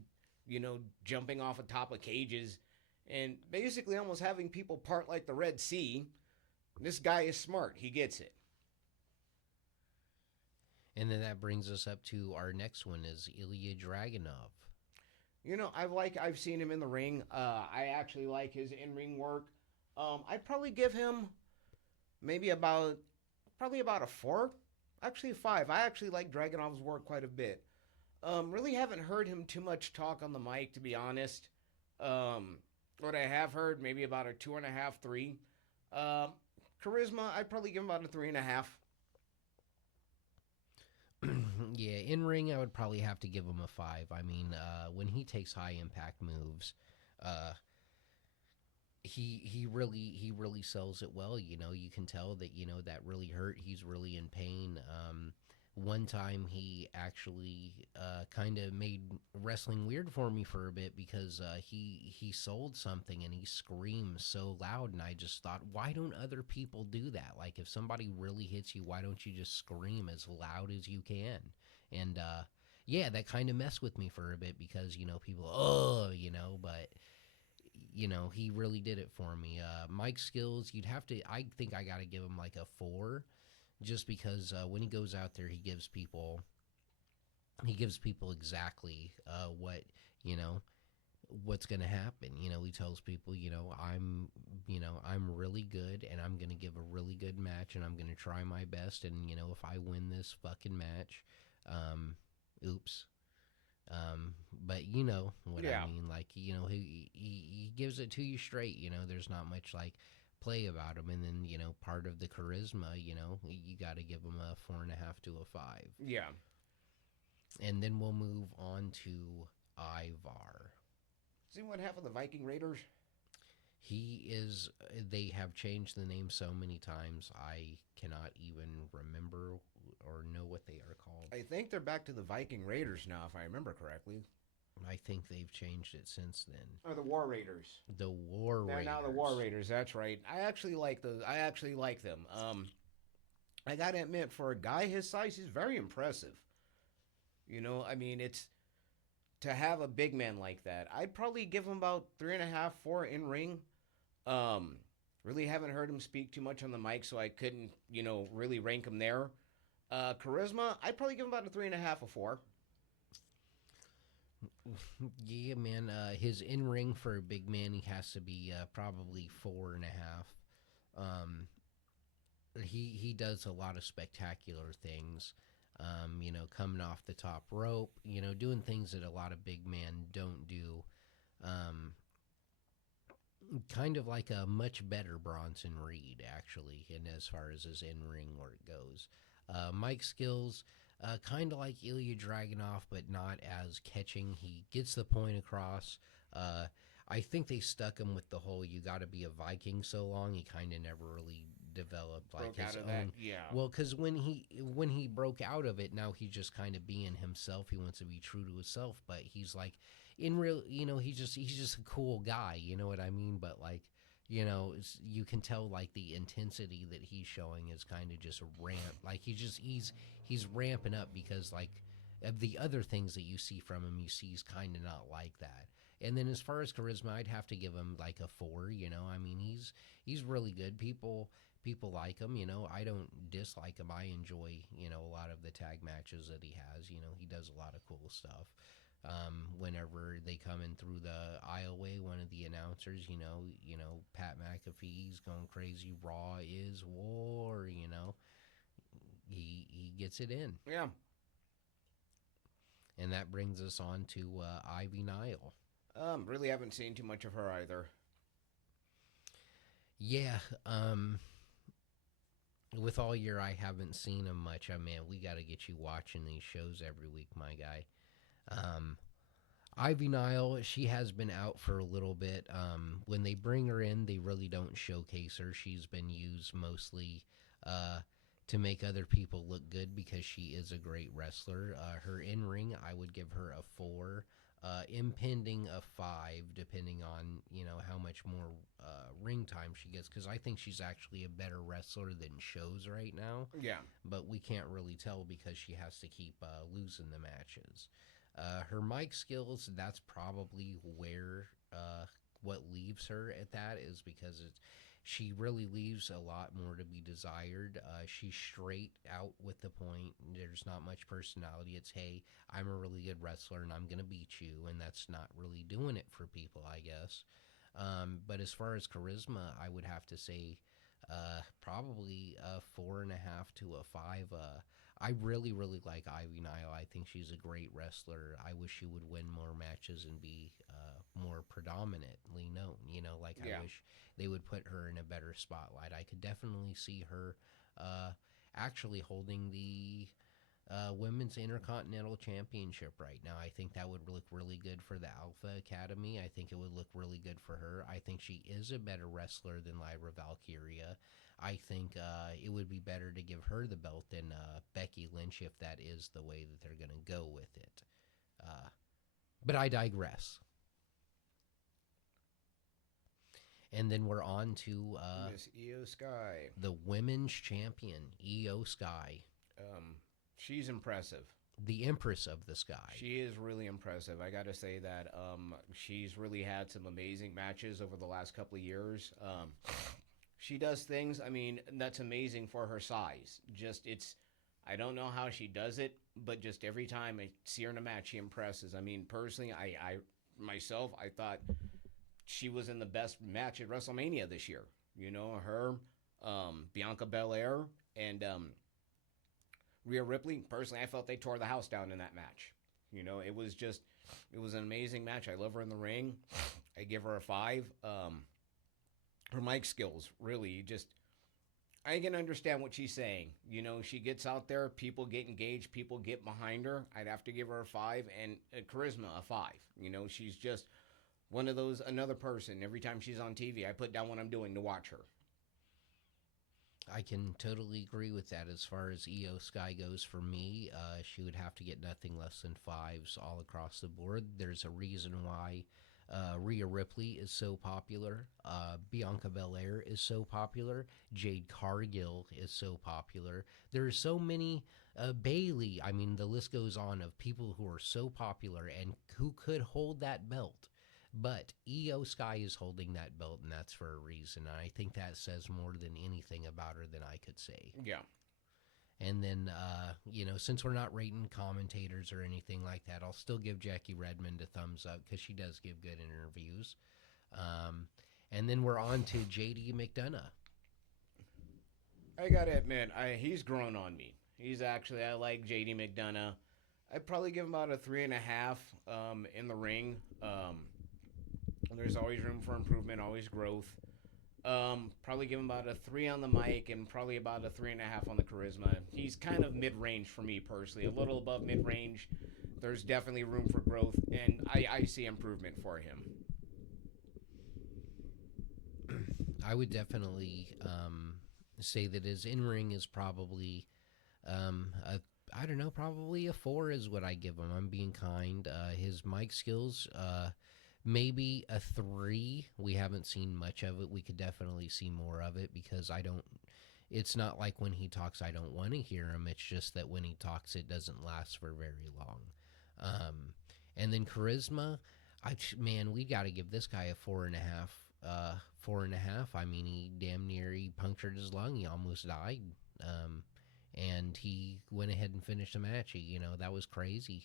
jumping off the top of cages, and basically almost having people part like the Red Sea. This guy is smart. He gets it. And then that brings us up to our next one is Ilya Dragunov. I've seen him in the ring. I actually like his in-ring work. I'd probably give him maybe probably about a 4, actually a 5. I actually like Dragunov's work quite a bit. Really haven't heard him too much talk on the mic, to be honest. What I have heard, maybe about a 2.5, 3. Charisma, I'd probably give him about a 3.5. Yeah, in ring, I would probably have to give him a 5. I mean, when he takes high impact moves, he really sells it well. You can tell that that really hurt. He's really in pain. One time he actually kind of made wrestling weird for me for a bit because he sold something and he screamed so loud, and I just thought, why don't other people do that? Like, if somebody really hits you, why don't you just scream as loud as you can? And yeah, that kind of messed with me for a bit because people, but he really did it for me. Mike skills, I think I got to give him like a 4, just because when he goes out there, he gives people exactly what what's going to happen. He tells people, I'm really good and I'm going to give a really good match and I'm going to try my best. And, if I win this fucking match, um, oops. But you know what I Yeah. mean. Like, he gives it to you straight. There's not much like play about him. And then, part of the charisma, you got to give him a 4.5 to a 5. Yeah. And then we'll move on to Ivar. Does anyone have of the Viking Raiders? He is. They have changed the name so many times, I cannot even remember or know what they are called. I think they're back to the Viking Raiders now, if I remember correctly. I think they've changed it since then. Or the War Raiders. The War They're Raiders. now the War Raiders. That's right. I actually like those. I actually like them. I gotta admit, for a guy his size, he's very impressive. I mean, it's to have a big man like that. I'd probably give him about 3.5, 4 in ring. Um, really haven't heard him speak too much on the mic, so I couldn't, really rank him there. Charisma, I'd probably give him about a 3.5 or 4. Yeah, man. His in ring for a big man, he has to be probably 4.5. Um, he does a lot of spectacular things. Coming off the top rope, doing things that a lot of big men don't do. Um, Kind of like a much better Bronson Reed, actually, and as far as his in ring work goes. Mike skills, kind of like Ilya Dragunov, but not as catching. He gets the point across. Uh, I think they stuck him with the whole "you got to be a Viking" so long. He kind of never really developed like Broke his out of own. that, yeah. Well, because when he broke out of it, now he's just kind of being himself. He wants to be true to himself, but he's like in real, he's just a cool guy. You know what I mean? But like, you can tell like the intensity that he's showing is kind of just ramp. Like he's ramping up because like of the other things that you see from him, you see he's kind of not like that. And then as far as charisma, I'd have to give him like a 4. I mean he's really good. People like him. I don't dislike him. I enjoy a lot of the tag matches that he has. He does a lot of cool stuff. Whenever they come in through the aisleway, one of the announcers, Pat McAfee's going crazy. Raw is war. He gets it in, Yeah. and that brings us on to Ivy Nile. Really haven't seen too much of her either. Yeah, with all year I haven't seen him much. I mean, we got to get you watching these shows every week, my guy. Um, Ivy Nile, she has been out for a little bit. When they bring her in, they really don't showcase her. She's been used mostly to make other people look good because she is a great wrestler. Her in ring, I would give her a 4. Impending a 5, depending on how much more ring time she gets. Because I think she's actually a better wrestler than shows right now. Yeah. But we can't really tell because she has to keep losing the matches. Her mic skills, that's probably where what leaves her at that is because she really leaves a lot more to be desired. She's straight out with the point. There's not much personality. It's, hey, I'm a really good wrestler and I'm going to beat you. And that's not really doing it for people, I guess. But as far as charisma, I would have to say probably a 4.5 to a 5. I really, really like Ivy Nile. I think she's a great wrestler. I wish she would win more matches and be more predominantly known. Like Yeah. I wish they would put her in a better spotlight. I could definitely see her actually holding the Women's Intercontinental Championship right now. I think that would look really good for the Alpha Academy. I think it would look really good for her. I think she is a better wrestler than Lyra Valkyria. I think it would be better to give her the belt than Becky Lynch if that is the way that they're going to go with it. But I digress. And then we're on to Miss Io Sky. the women's champion, Io Sky, She's impressive. the Empress of the Sky. She is really impressive. I got to say that she's really had some amazing matches over the last couple of years. She does things, I mean, that's amazing for her size. I don't know how she does it, but just every time I see her in a match, she impresses. I mean, personally, myself, I thought she was in the best match at WrestleMania this year. You know, her, Bianca Belair, and Rhea Ripley. Personally, I felt they tore the house down in that match. You know, it was an amazing match. I love her in the ring. I give her a 5. Her mic skills, really, just I can understand what she's saying. You know, she gets out there, people get engaged, people get behind her. I'd have to give her a 5, and charisma a 5. You know, she's just one of those, another person. Every time she's on TV, I put down what I'm doing to watch her. I can totally agree with that. As far as EO Sky goes, for me, she would have to get nothing less than 5s all across the board. There's a reason why Rhea Ripley is so popular. Bianca Belair is so popular. Jade Cargill is so popular. There are so many. Bailey, I mean, the list goes on of people who are so popular and who could hold that belt. But EO Sky is holding that belt, and that's for a reason. I think that says more than anything about her than I could say. Yeah. And then, since we're not rating commentators or anything like that, I'll still give Jackie Redmond a thumbs up because she does give good interviews. And then we're on to JD McDonough. I gotta admit, he's grown on me. I like JD McDonough. I'd probably give him about a 3.5 in the ring. There's always room for improvement, always growth. Probably give him about a 3 on the mic and probably about a 3.5 on the charisma. He's kind of mid-range for me personally, a little above mid-range. There's definitely room for growth, and I see improvement for him. I would definitely say that his in-ring is probably probably a 4 is what I give him. I'm being kind. His mic skills, maybe a 3. We haven't seen much of it. We could definitely see more of it because it's not like when he talks, I don't want to hear him. It's just that when he talks, it doesn't last for very long. And then charisma, we got to give this guy a 4.5. 4.5. I mean, he punctured his lung. He almost died. And he went ahead and finished the match. That was crazy.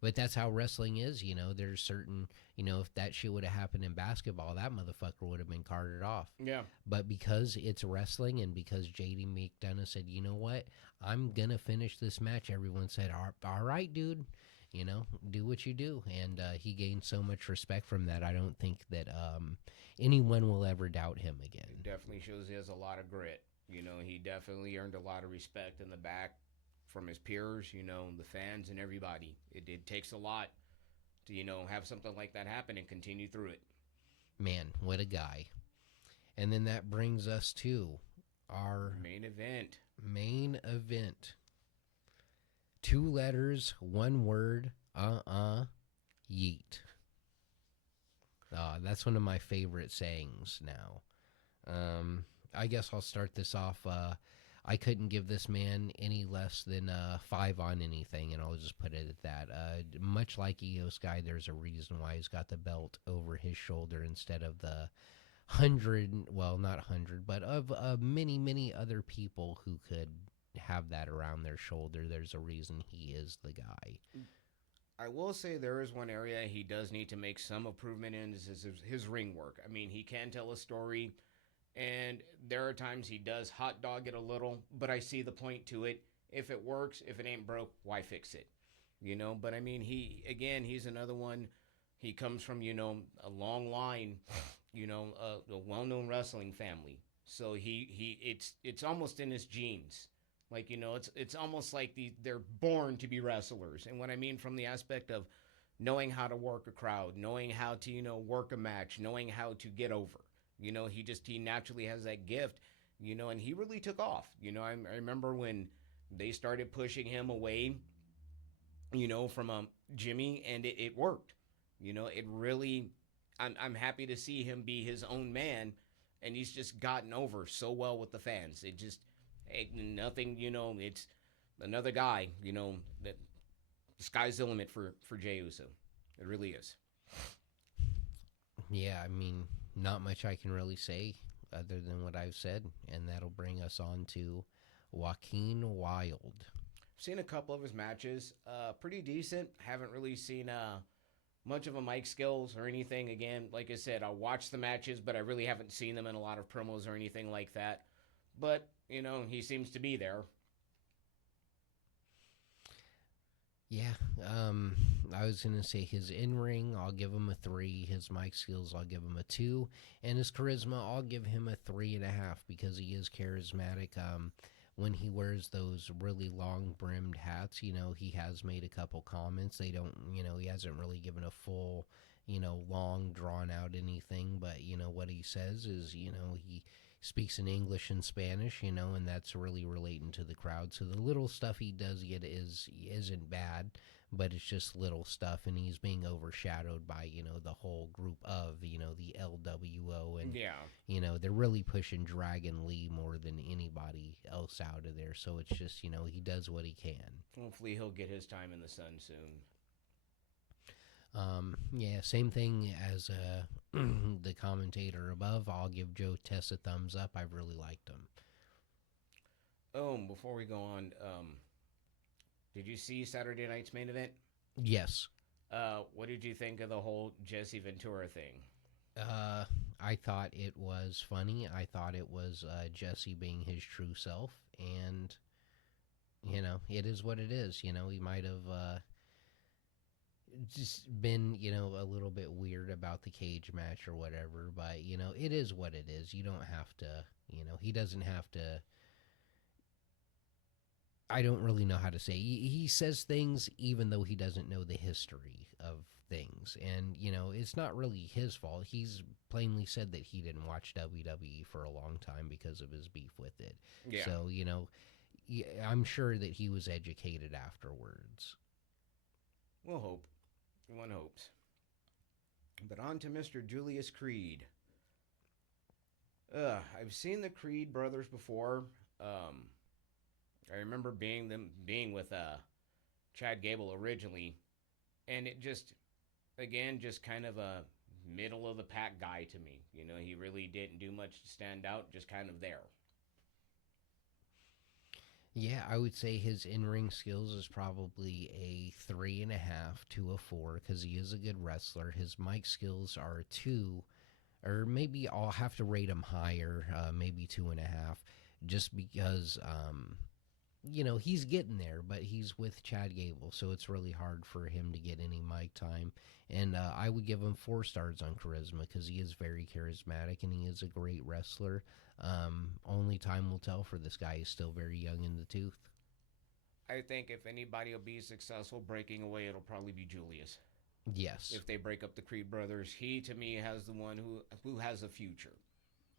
But that's how wrestling is. There's certain, if that shit would have happened in basketball, that motherfucker would have been carted off. Yeah. But because it's wrestling and because JD McDonough said, you know what, I'm going to finish this match, everyone said, all right, dude, do what you do. And he gained so much respect from that. I don't think that anyone will ever doubt him again. It definitely shows he has a lot of grit. He definitely earned a lot of respect in the back from his peers, the fans and everybody. It takes a lot to, have something like that happen and continue through it. Man, what a guy. And then that brings us to our main event. 2 letters, 1 word, yeet. That's one of my favorite sayings now. I guess I'll start this off. I couldn't give this man any less than 5 on anything, and I'll just put it at that. Much like EO Sky, there's a reason why he's got the belt over his shoulder instead of the 100, well, not 100, but of many, many other people who could have that around their shoulder. There's a reason he is the guy. I will say there is one area he does need to make some improvement in is his ring work. I mean, he can tell a story, and there are times he does hot dog it a little, but I see the point to it. If it works, if it ain't broke, why fix it? But I mean, he's another one. He comes from, a long line, a well-known wrestling family. So it's almost in his genes. Like, it's almost like they're born to be wrestlers. And what I mean from the aspect of knowing how to work a crowd, knowing how to, work a match, knowing how to get over. He naturally has that gift, and he really took off. I remember when they started pushing him away, from Jimmy, and it worked. It really, I'm happy to see him be his own man, and he's just gotten over so well with the fans. It just, nothing, it's another guy, that the sky's the limit for Jey Uso. It really is. Yeah, I mean, not much I can really say other than what I've said, and that'll bring us on to Joaquin Wilde. I've seen a couple of his matches, pretty decent. Haven't really seen much of a mic skills or anything. Again, like I said, I'll watch the matches, but I really haven't seen them in a lot of promos or anything like that. But, he seems to be there. Yeah, I was gonna say his in ring, I'll give him a 3. His mic skills, I'll give him a 2, and his charisma, I'll give him a 3.5 because he is charismatic. When he wears those really long brimmed hats, he has made a couple comments. They don't, he hasn't really given a full, long drawn out anything, but what he says is, he speaks in English and Spanish, and that's really relating to the crowd. So the little stuff he does get isn't bad, but it's just little stuff, and he's being overshadowed by the whole group of the LWO, and Yeah. they're really pushing Dragon Lee more than anybody else out of there. So it's just he does what he can. Hopefully he'll get his time in the sun soon. Yeah, same thing as the commentator above. I'll give Joe Tess a thumbs up. I've really liked him. Oh, before we go on, did you see Saturday night's main event? Yes. What did you think of the whole Jesse Ventura thing? I thought it was funny. I thought it was Jesse being his true self, and it is what it is. He might have just been a little bit weird about the cage match or whatever, but it is what it is. You don't have to. He doesn't have to. I don't really know how to say. He says things even though he doesn't know the history of things, and it's not really his fault. He's plainly said that he didn't watch WWE for a long time because of his beef with it. Yeah. So I'm sure that he was educated afterwards. We'll hope. One hopes. But on to Mr. Julius Creed. I've seen the Creed brothers before. I remember being with Chad Gable originally, and it just kind of a middle of the pack guy to me. He really didn't do much to stand out, just kind of there. Yeah, I would say his in-ring skills is probably a 3.5 to a 4 because he is a good wrestler. His mic skills are a 2, or maybe I'll have to rate him higher, maybe 2.5, just because he's getting there, but he's with Chad Gable, so it's really hard for him to get any mic time. And I would give him 4 stars on charisma because he is very charismatic and he is a great wrestler. Only time will tell for this guy. He's still very young in the tooth. I think if anybody will be successful breaking away, it'll probably be Julius. Yes. If they break up the Creed brothers, he to me has the one who has a future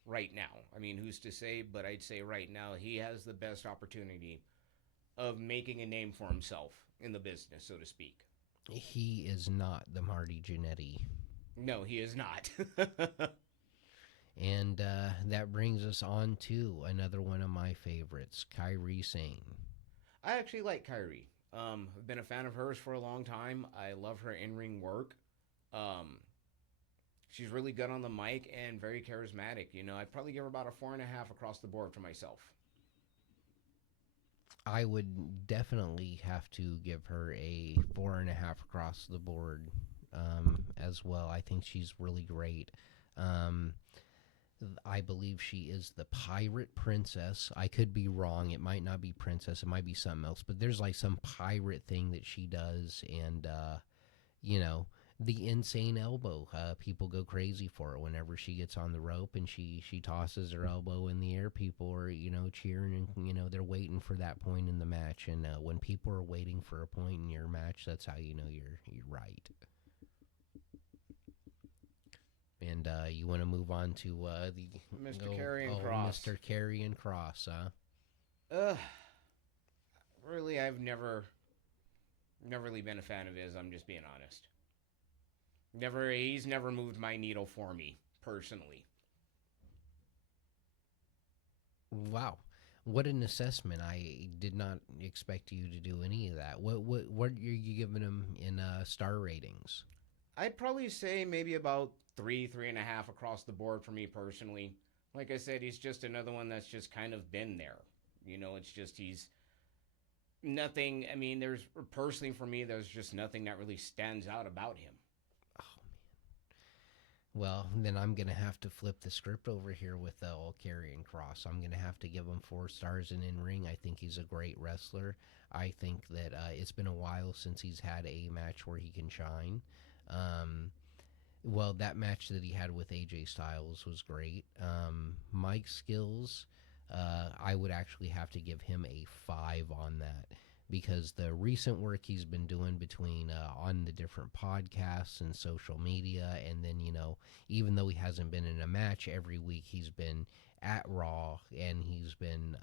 right now. I mean, who's to say? But I'd say right now he has the best opportunity of making a name for himself in the business, so to speak. He is not the Marty Jannetty. No, he is not. And that brings us on to another one of my favorites, Kairi Sane. I actually like Kairi. I've been a fan of hers for a long time. I love her in-ring work. She's really good on the mic and very charismatic. I'd probably give her about a 4.5 across the board for myself. I would definitely have to give her a 4.5 across the board as well. I think she's really great. I believe she is the pirate princess. I could be wrong. It might not be princess. It might be something else. But there's like some pirate thing that she does. And, the insane elbow. People go crazy for it whenever she gets on the rope and she tosses her elbow in the air. People are, cheering and, they're waiting for that point in the match. And when people are waiting for a point in your match, that's how you know you're right. And you want to move on to the Mr. Karrion Kross. Mr. Karrion Kross, huh? Really, I've never really been a fan of his. I'm just being honest. He's never moved my needle for me personally. Wow, what an assessment! I did not expect you to do any of that. What are you giving him in star ratings? I'd probably say maybe about 3.5 across the board for me personally. Like I said, he's just another one that's just kind of been there. It's just he's nothing. I mean, personally for me, there's just nothing that really stands out about him. Well, then I'm going to have to flip the script over here with all Karrion Cross. I'm going to have to give him 4 stars in ring. I think he's a great wrestler. I think that it's been a while since he's had a match where he can shine. Um, well, that match that he had with AJ Styles was great. Mike's skills, I would actually have to give him a 5 on that because the recent work he's been doing between on the different podcasts and social media, and then even though he hasn't been in a match every week, he's been at Raw and he's been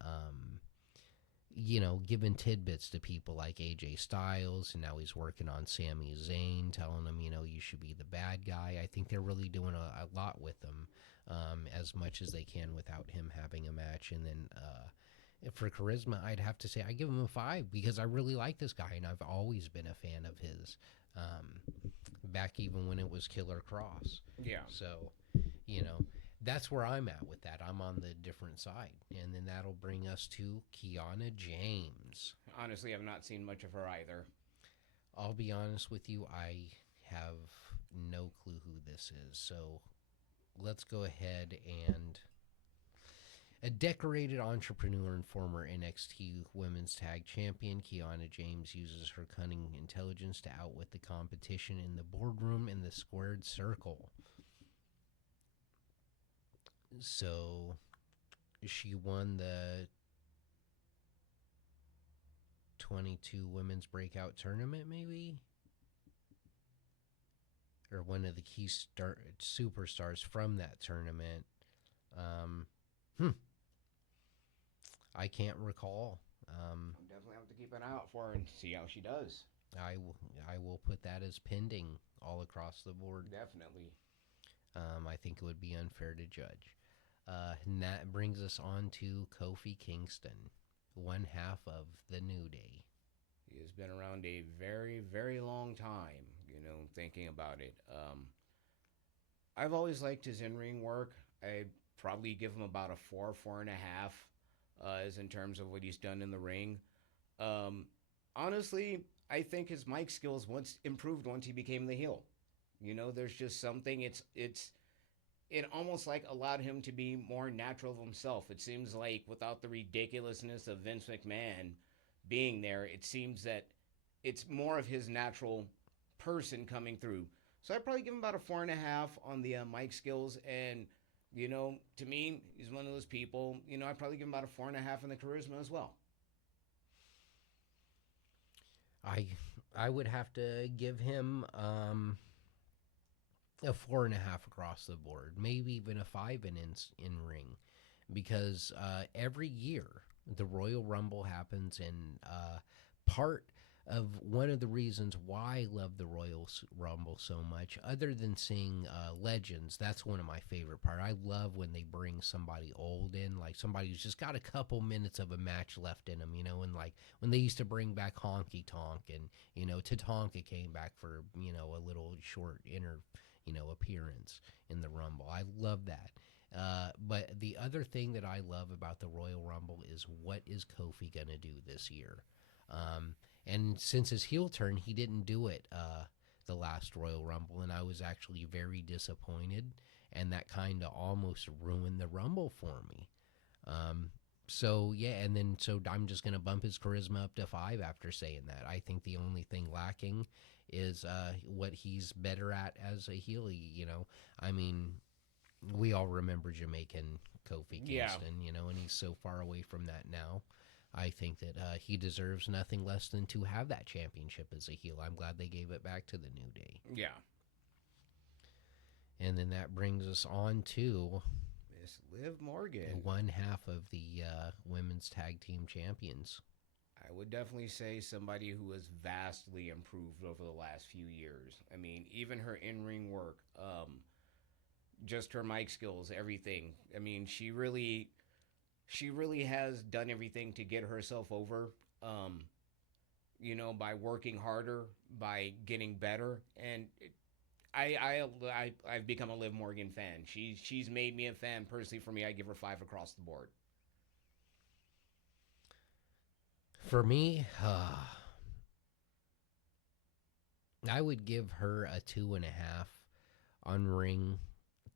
giving tidbits to people like AJ Styles, and now he's working on Sami Zayn, telling him, you should be the bad guy. I think they're really doing a lot with him, as much as they can without him having a match. And then for charisma, I'd have to say I give him a 5 because I really like this guy, and I've always been a fan of his, back even when it was Killer Cross. Yeah. So, you know, that's where I'm at with that. I'm on the different side. And then that'll bring us to Kiana James. Honestly, I've not seen much of her either. I'll be honest with you, I have no clue who this is. So let's go ahead and. A decorated entrepreneur and former NXT Women's Tag Champion, Kiana James uses her cunning intelligence to outwit the competition in the boardroom in the squared circle. So she won the 22 Women's Breakout Tournament, maybe? Or one of the key superstars from that tournament. I can't recall. I'll definitely have to keep an eye out for her and see how she does. I will put that as pending all across the board. Definitely. I think it would be unfair to judge. And that brings us on to Kofi Kingston, one half of the New Day. He has been around a very, very long time, thinking about it. I've always liked his in-ring work. I'd probably give him about a 4, 4.5, as in terms of what he's done in the ring. Honestly, I think his mic skills improved once he became the heel. There's just something. It almost like allowed him to be more natural of himself. It seems like without the ridiculousness of Vince McMahon being there, it seems that it's more of his natural person coming through. So I'd probably give him about a 4.5 on the mic skills. And, to me, he's one of those people, I'd probably give him about a 4.5 in the charisma as well. I would have to give him a 4.5 across the board, maybe even a 5 in ring, because every year the Royal Rumble happens, and part of one of the reasons why I love the Royal Rumble so much, other than seeing legends, that's one of my favorite part. I love when they bring somebody old in, like somebody who's just got a couple minutes of a match left in them, and like when they used to bring back Honky Tonk, and Tatanka came back for a little short appearance in the Rumble. I love that. But the other thing that I love about the Royal Rumble is, what is Kofi going to do this year? And since his heel turn, he didn't do it the last Royal Rumble, and I was actually very disappointed, and that kind of almost ruined the Rumble for me. So I'm just going to bump his charisma up to 5 after saying that. I think the only thing lacking is what he's better at as a heel. I mean, we all remember Jamaican Kofi Kingston, and he's so far away from that now. I think that he deserves nothing less than to have that championship as a heel. I'm glad they gave it back to the New Day. Yeah. And then that brings us on to Miss Liv Morgan, one half of the women's tag team champions. I would definitely say somebody who has vastly improved over the last few years. I mean, even her in-ring work, just her mic skills, everything. I mean, she really has done everything to get herself over, by working harder, by getting better. And I've become a Liv Morgan fan. She's made me a fan. Personally, for me, I give her 5 across the board. For me, I would give her a 2.5 on ring.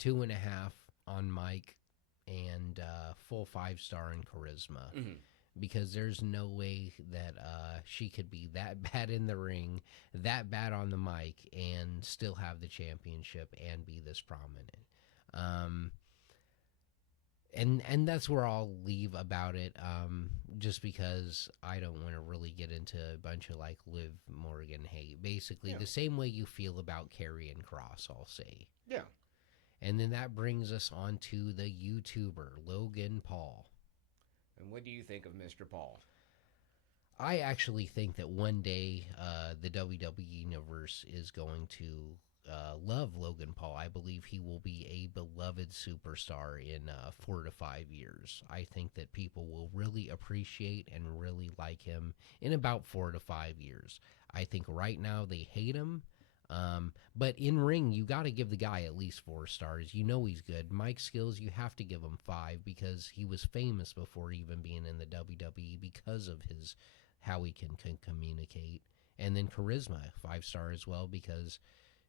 2.5 on mic, and full 5-star in charisma. Mm-hmm. Because there's no way that she could be that bad in the ring, that bad on the mic, and still have the championship and be this prominent. Um, and that's where I'll leave about it. Just because I don't want to really get into a bunch of like Liv Morgan hate. Basically, Yeah. the same way you feel about Karrion Kross, I'll say. Yeah. And then that brings us on to the YouTuber Logan Paul. And what do you think of Mr. Paul? I actually think that one day the WWE Universe is going to love Logan Paul. I believe he will be a beloved superstar in 4 to 5 years. I think that people will really appreciate and really like him in about 4 to 5 years. I think right now they hate him. But in ring, you got to give the guy at least 4 stars. You know he's good. Mike skills, you have to give him 5 because he was famous before even being in the WWE because of his how he can communicate. And then charisma, 5-star as well because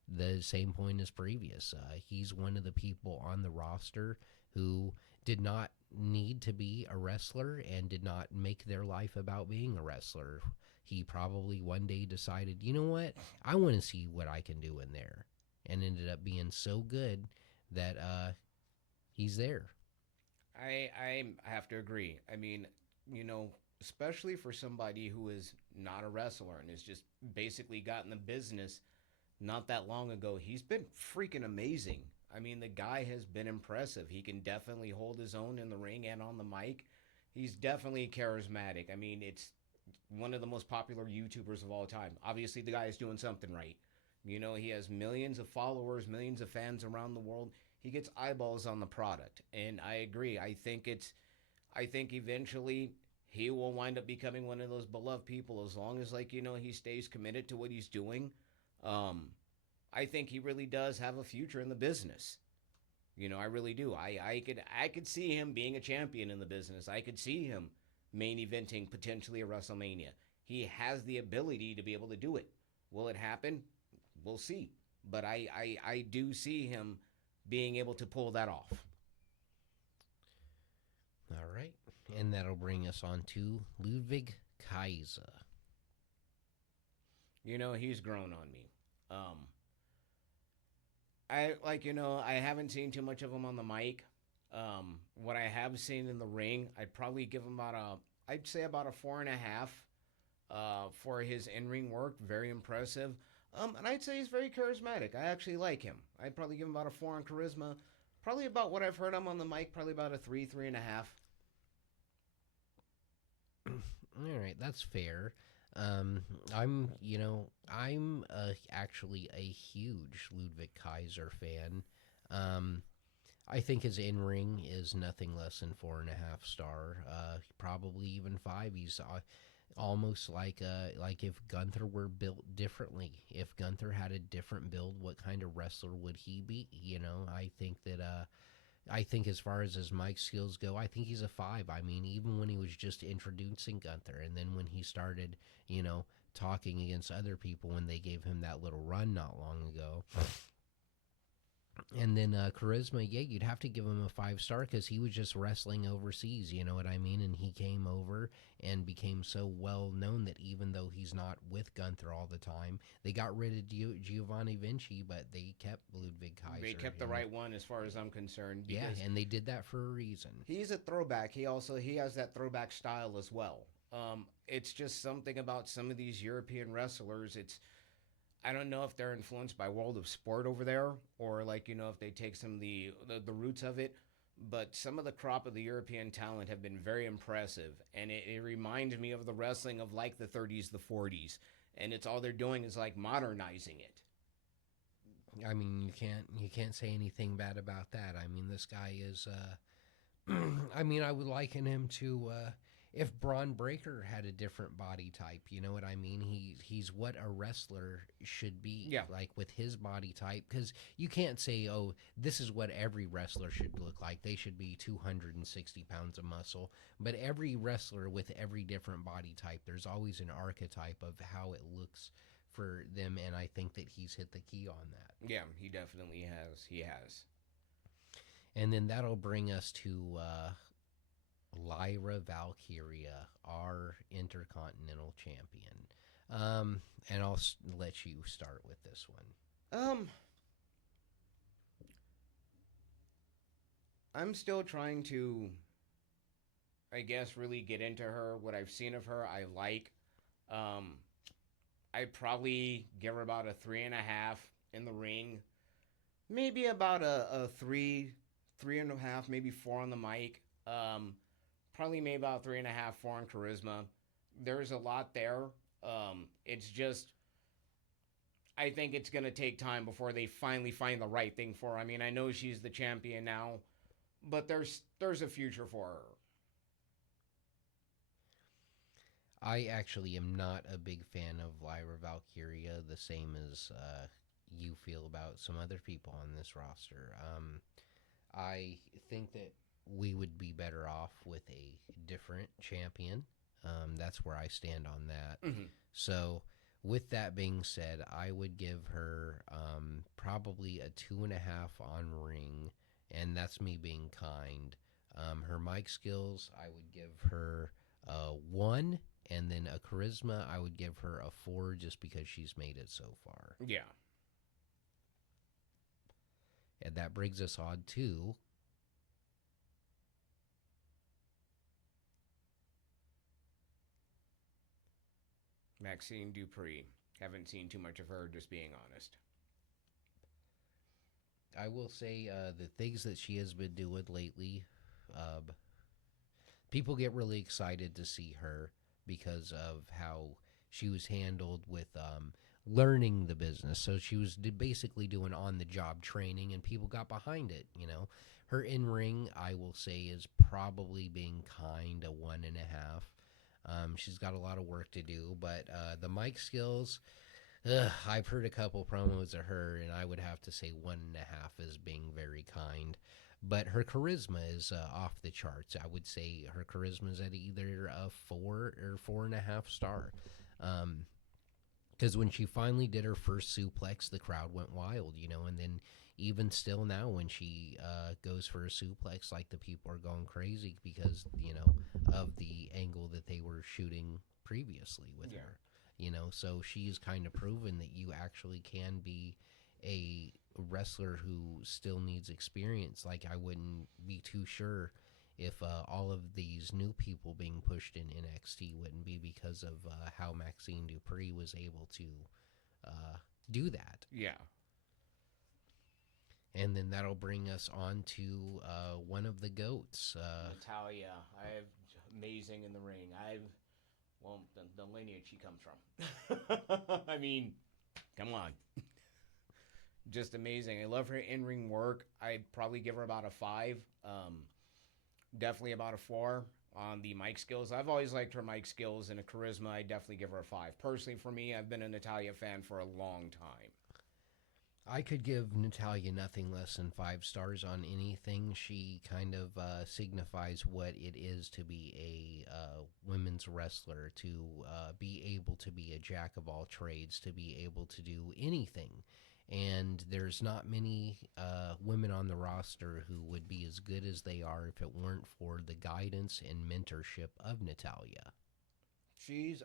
the same point as previous. He's one of the people on the roster who did not need to be a wrestler and did not make their life about being a wrestler. He probably one day decided, you know what, I want to see what I can do in there, and ended up being so good that he's there. I have to agree. I mean, you know, especially for somebody who is not a wrestler and has just basically gotten the business not that long ago, he's been freaking amazing. I mean, the guy has been impressive. He can definitely hold his own in the ring and on the mic. He's definitely charismatic. I mean, it's one of the most popular YouTubers of all time. Obviously, the guy is doing something right. You know, he has millions of followers, millions of fans around the world. He gets eyeballs on the product. And I agree. I think eventually he will wind up becoming one of those beloved people as long as, like, you know, he stays committed to what he's doing. Um, I think he really does have a future in the business. You know, I really do. I could see him being a champion in the business. I could see him main eventing potentially a WrestleMania. He has the ability to be able to do it. Will it happen? We'll see. But I do see him being able to pull that off. All right. And that'll bring us on to Ludwig Kaiser. You know, he's grown on me. I like, you know, I haven't seen too much of him on the mic. What I have seen in the ring, I'd probably give him I'd say about a 4.5 for his in-ring work. Very impressive. And I'd say he's very charismatic. I actually like him. I'd probably give him about a 4 on charisma. Probably about what I've heard him on the mic, probably about a 3, 3.5. All right, that's fair. I'm actually a huge Ludwig Kaiser fan. I think his in ring is nothing less than 4.5 star. Probably even 5. He's almost like if Gunther were built differently. If Gunther had a different build, what kind of wrestler would he be? You know, I think as far as his mic skills go, I think he's a 5. I mean, even when he was just introducing Gunther, and then when he started, you know, talking against other people when they gave him that little run not long ago. And then charisma, yeah, you'd have to give him a 5-star because he was just wrestling overseas, you know what I mean? And he came over and became so well known that even though he's not with Gunther all the time, they got rid of Giovanni Vinci, but they kept Ludwig Kaiser. They kept the right one as far as I'm concerned. Yeah, and they did that for a reason. He's a throwback. He has that throwback style as well. It's just something about some of these European wrestlers. I don't know if they're influenced by World of Sport over there, or like, you know, if they take some of the roots of it. But some of the crop of the European talent have been very impressive, and it reminds me of the wrestling of like the 30s, the 40s, and it's all they're doing is like modernizing it. I mean, you can't say anything bad about that. I mean, this guy is. I mean, I would liken him to if Braun Breaker had a different body type. You know what I mean? He's what a wrestler should be. Yeah. Like with his body type, because you can't say, oh, this is what every wrestler should look like. They should be 260 pounds of muscle. But every wrestler with every different body type, there's always an archetype of how it looks for them, and I think that he's hit the key on that. Yeah, he definitely has. He has. And then that'll bring us to Lyra Valkyria, our Intercontinental Champion. And I'll let you start with this one. Um, I'm still trying to, I guess, really get into her. What I've seen of her, I like. Um, I'd probably give her about a 3.5 in the ring. Maybe about a three, 3.5, maybe 4 on the mic. Probably maybe about 3.5, 4 on charisma. There's a lot there. It's just I think it's gonna take time before they finally find the right thing for her. I mean, I know she's the champion now, but there's a future for her. I actually am not a big fan of Lyra Valkyria, the same as you feel about some other people on this roster. I think that we would be better off with a different champion. That's where I stand on that. Mm-hmm. So, with that being said, I would give her probably a 2.5 on ring, and that's me being kind. Her mic skills, I would give her a 1, and then a charisma, I would give her a 4 just because she's made it so far. Yeah. And that brings us on to Maxine Dupree. Haven't seen too much of her, just being honest. I will say the things that she has been doing lately, uh, people get really excited to see her because of how she was handled with learning the business. So she was basically doing on the job training, and people got behind it. You know, her in ring, I will say, is probably being kind a 1.5. She's got a lot of work to do, but the mic skills, I've heard a couple promos of her, and I would have to say 1.5 is being very kind. But her charisma is off the charts. I would say her charisma is at either a 4 or 4.5 star. Because when she finally did her first suplex, the crowd went wild, you know. And then even still now, when she goes for a suplex, like the people are going crazy because of the angle that they were shooting previously with her. So she's kind of proven that you actually can be a wrestler who still needs experience. Like, I wouldn't be too sure if all of these new people being pushed in NXT wouldn't be because of how Maxine Dupree was able to do that. Yeah. And then that'll bring us on to one of the GOATs. Natalia. Amazing in the ring. The lineage she comes from. I mean, come on. Just amazing. I love her in-ring work. I'd probably give her about a 5. Definitely about a 4 on the mic skills. I've always liked her mic skills, and a charisma, I definitely give her a 5. Personally, for me, I've been a Natalia fan for a long time. I could give Natalia nothing less than 5 stars on anything. She kind of signifies what it is to be a women's wrestler, to be able to be a jack of all trades, to be able to do anything. And there's not many women on the roster who would be as good as they are if it weren't for the guidance and mentorship of Natalia. She's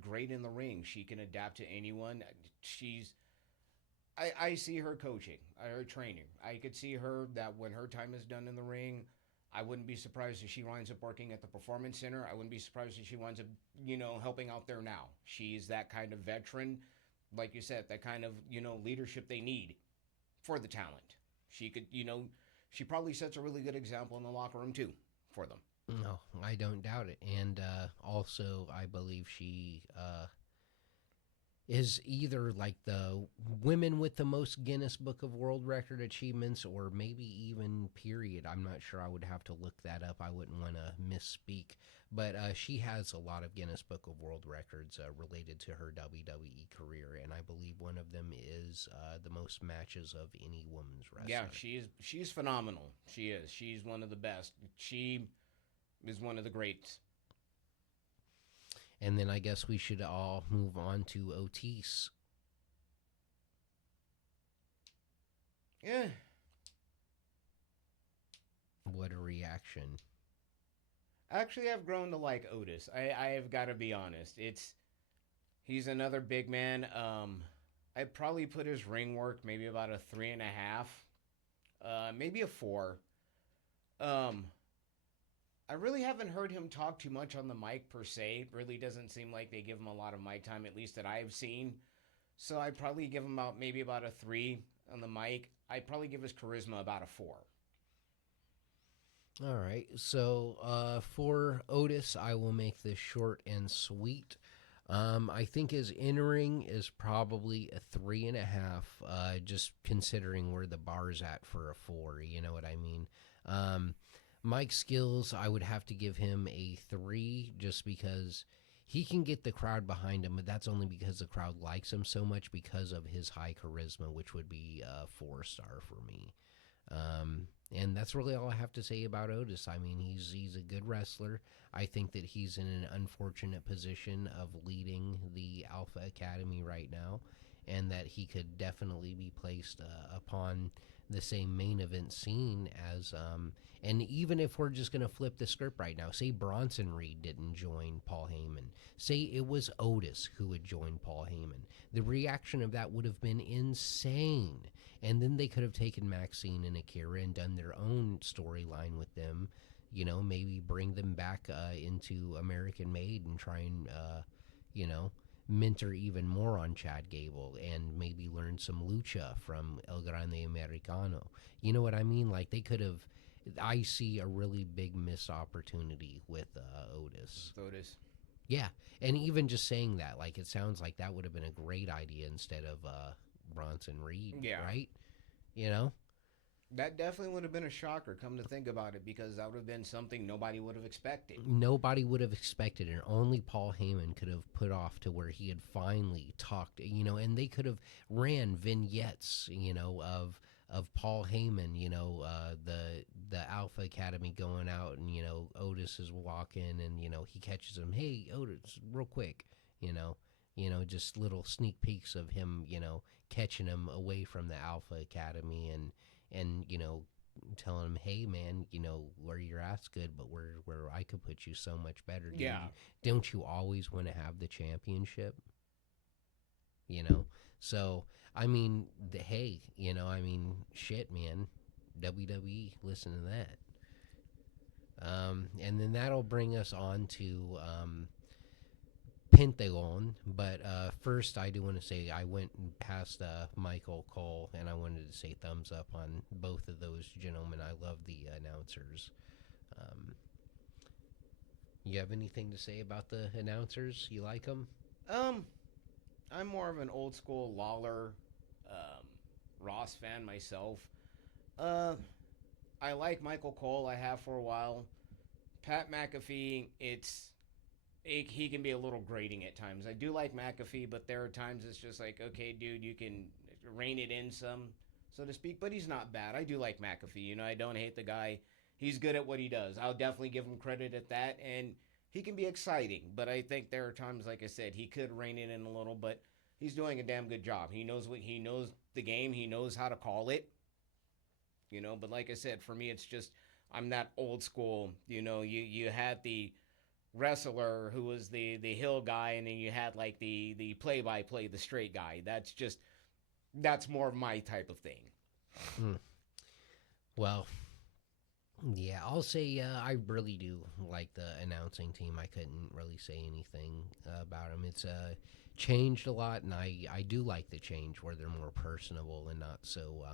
great in the ring. She can adapt to anyone. I see her coaching, her training. I could see her that when her time is done in the ring, I wouldn't be surprised if she winds up working at the Performance Center. I wouldn't be surprised if she winds up, helping out there now. She's that kind of veteran, like you said, that kind of, leadership they need for the talent. She could, she probably sets a really good example in the locker room too for them. No, I don't doubt it. And also, I believe she is either like the women with the most Guinness Book of World Record achievements, or maybe even period. I'm not sure. I would have to look that up. I wouldn't want to misspeak. But she has a lot of Guinness Book of World Records related to her WWE career, and I believe one of them is the most matches of any women's wrestler. Yeah, she's phenomenal. She is. She's one of the best. She is one of the greats. And then I guess we should all move on to Otis. Yeah. What a reaction. Actually, I've grown to like Otis. I have got to be honest. He's another big man. I'd probably put his ring work maybe about a 3.5, maybe a 4. Um, I really haven't heard him talk too much on the mic per se. Really doesn't seem like they give him a lot of mic time, at least that I've seen. So I'd probably give him maybe about a 3 on the mic. I'd probably give his charisma about a 4. All right. So for Otis, I will make this short and sweet. I think his in ring is probably a 3.5, just considering where the bar's at for a 4. You know what I mean? Um, Mike skills, I would have to give him a 3 just because he can get the crowd behind him, but that's only because the crowd likes him so much because of his high charisma, which would be a 4 star for me. And that's really all I have to say about Otis. I mean, he's a good wrestler. I think that he's in an unfortunate position of leading the Alpha Academy right now, and that he could definitely be placed upon the same main event scene as. And even if we're just going to flip the script right now, say Bronson Reed didn't join Paul Heyman, say it was Otis who had joined Paul Heyman, the reaction of that would have been insane. And then they could have taken Maxine and Akira and done their own storyline with them. You know, maybe bring them back into American Made and try and, you know, mentor even more on Chad Gable and maybe learn some lucha from El Grande Americano. You know what I mean? Like they could have. I see a really big missed opportunity with Otis. Otis. Yeah, and even just saying that, like it sounds like that would have been a great idea instead of Bronson Reed, Yeah. right? You know, That definitely would have been a shocker, come to think about it, because that would have been something nobody would have expected. nobody would have expected it. Only Paul Heyman could have put off to where he had finally talked, you know, and they could have ran vignettes, you know, of Paul Heyman, you know, the Alpha Academy going out, and you know Otis is walking, and you know he catches him. Hey, Otis, real quick, you know, just little sneak peeks of him, you know, catching him away from the Alpha Academy, and you know telling him, "Hey, man, you know where you're at's good, but where I could put you so much better, dude. Yeah. Don't you always want to have the championship? You know." So I mean, hey, you know, I mean, shit, man. WWE, listen to that. And then that'll bring us on to Pentagon. But first, I do want to say I went past Michael Cole, and I wanted to say thumbs up on both of those gentlemen. I love the announcers. Um, you have anything to say about the announcers? You like them? Um, I'm more of an old school Lawler, um, Ross fan myself. Uh, I like Michael Cole. I have for a while. Pat McAfee, he can be a little grating at times. I do like McAfee, but there are times it's just like, okay, dude, you can rein it in some, so to speak. But he's not bad. I do like McAfee. You know, I don't hate the guy. He's good at what he does. I'll definitely give him credit at that, and he can be exciting. But I think there are times, like I said, he could rein it in a little. But he's doing a damn good job. He knows the game. He knows how to call it. You know, but like I said, for me, it's just I'm that old school. You know, you had the wrestler who was the hill guy, and then you had like the play by play, the straight guy. That's more of my type of thing. Mm. Well, yeah, I'll say I really do like the announcing team. I couldn't really say anything about them. It's changed a lot, and I do like the change where they're more personable and not so.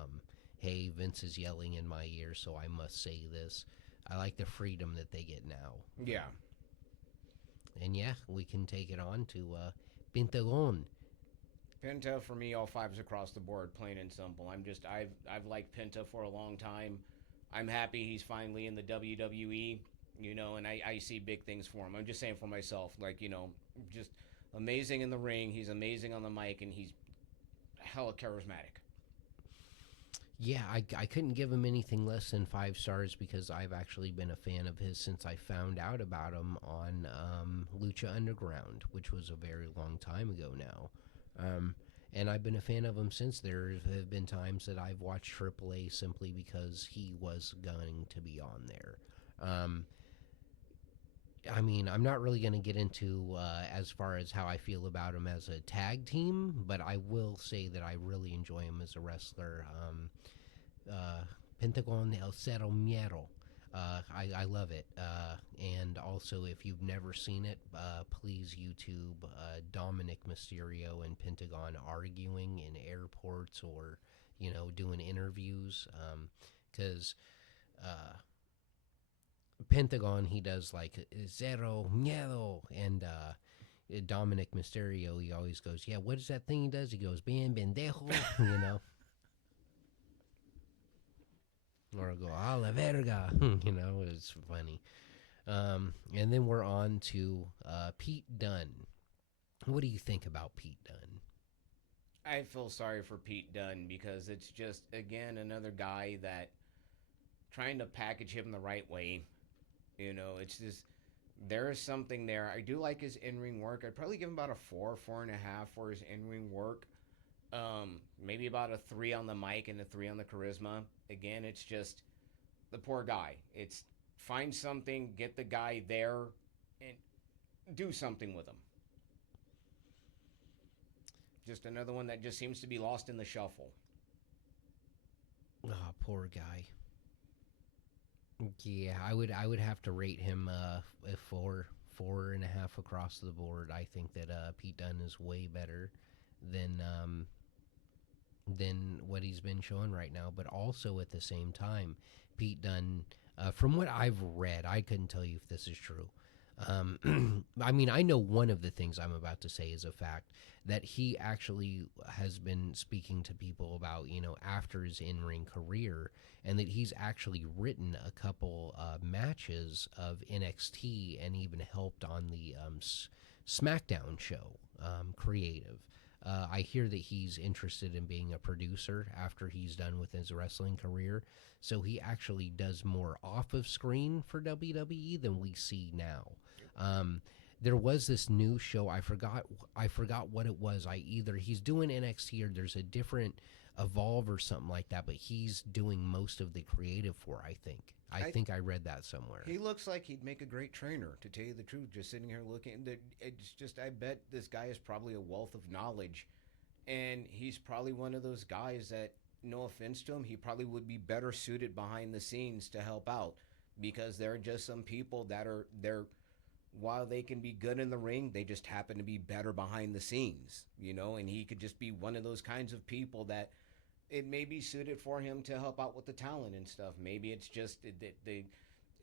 Hey, Vince is yelling in my ear, so I must say this. I like the freedom that they get now. Yeah. And yeah, we can take it on to Pentagon. Penta for me, all fives across the board, plain and simple. I've liked Penta for a long time. I'm happy he's finally in the WWE. You know, and I see big things for him. I'm just saying for myself, like just amazing in the ring. He's amazing on the mic, and he's hella charismatic. Yeah, I couldn't give him anything less than 5 stars because I've actually been a fan of his since I found out about him on Lucha Underground, which was a very long time ago now. Um, and I've been a fan of him since. There have been times that I've watched AAA simply because he was going to be on there. Um, I mean, I'm not really going to get into as far as how I feel about him as a tag team, but I will say that I really enjoy him as a wrestler. Uh, Pentagon El Cero Miedo. I love it. And also, if you've never seen it, please YouTube Dominic Mysterio and Pentagon arguing in airports or, doing interviews. Because Pentagon, he does like Zero Miedo. And Dominic Mysterio, he always goes, yeah, what is that thing he does? He goes, bien bendejo, you know. Or go a la verga, it's funny. And then we're on to Pete Dunne. What do you think about Pete Dunne? I feel sorry for Pete Dunne because it's just again another guy that trying to package him the right way. It's just there is something there. I do like his in ring work. I'd probably give him about a 4.5 for his in ring work. Maybe about a 3 on the mic and a 3 on the charisma. Again, it's just the poor guy. It's find something, get the guy there, and do something with him. Just another one that just seems to be lost in the shuffle. Oh, poor guy. Yeah, I would have to rate him a 4.5 across the board. I think that Pete Dunne is way better than what he's been showing right now. But also at the same time, Pete Dunne, from what I've read, I couldn't tell you if this is true. I mean, I know one of the things I'm about to say is a fact that he actually has been speaking to people about, after his in ring career, and that he's actually written a couple matches of NXT and even helped on the SmackDown show, creative. I hear that he's interested in being a producer after he's done with his wrestling career. So he actually does more off of screen for WWE than we see now. There was this new show. I forgot what it was. He's doing NXT or there's a different Evolve or something like that. But he's doing most of the creative for. I think I read that somewhere. He looks like he'd make a great trainer, to tell you the truth. Just sitting here looking, it's just I bet this guy is probably a wealth of knowledge, and he's probably one of those guys that, no offense to him, he probably would be better suited behind the scenes to help out, because there are just some people that are there. While they can be good in the ring, they just happen to be better behind the scenes, and he could just be one of those kinds of people that it may be suited for him to help out with the talent and stuff. Maybe it's just that they,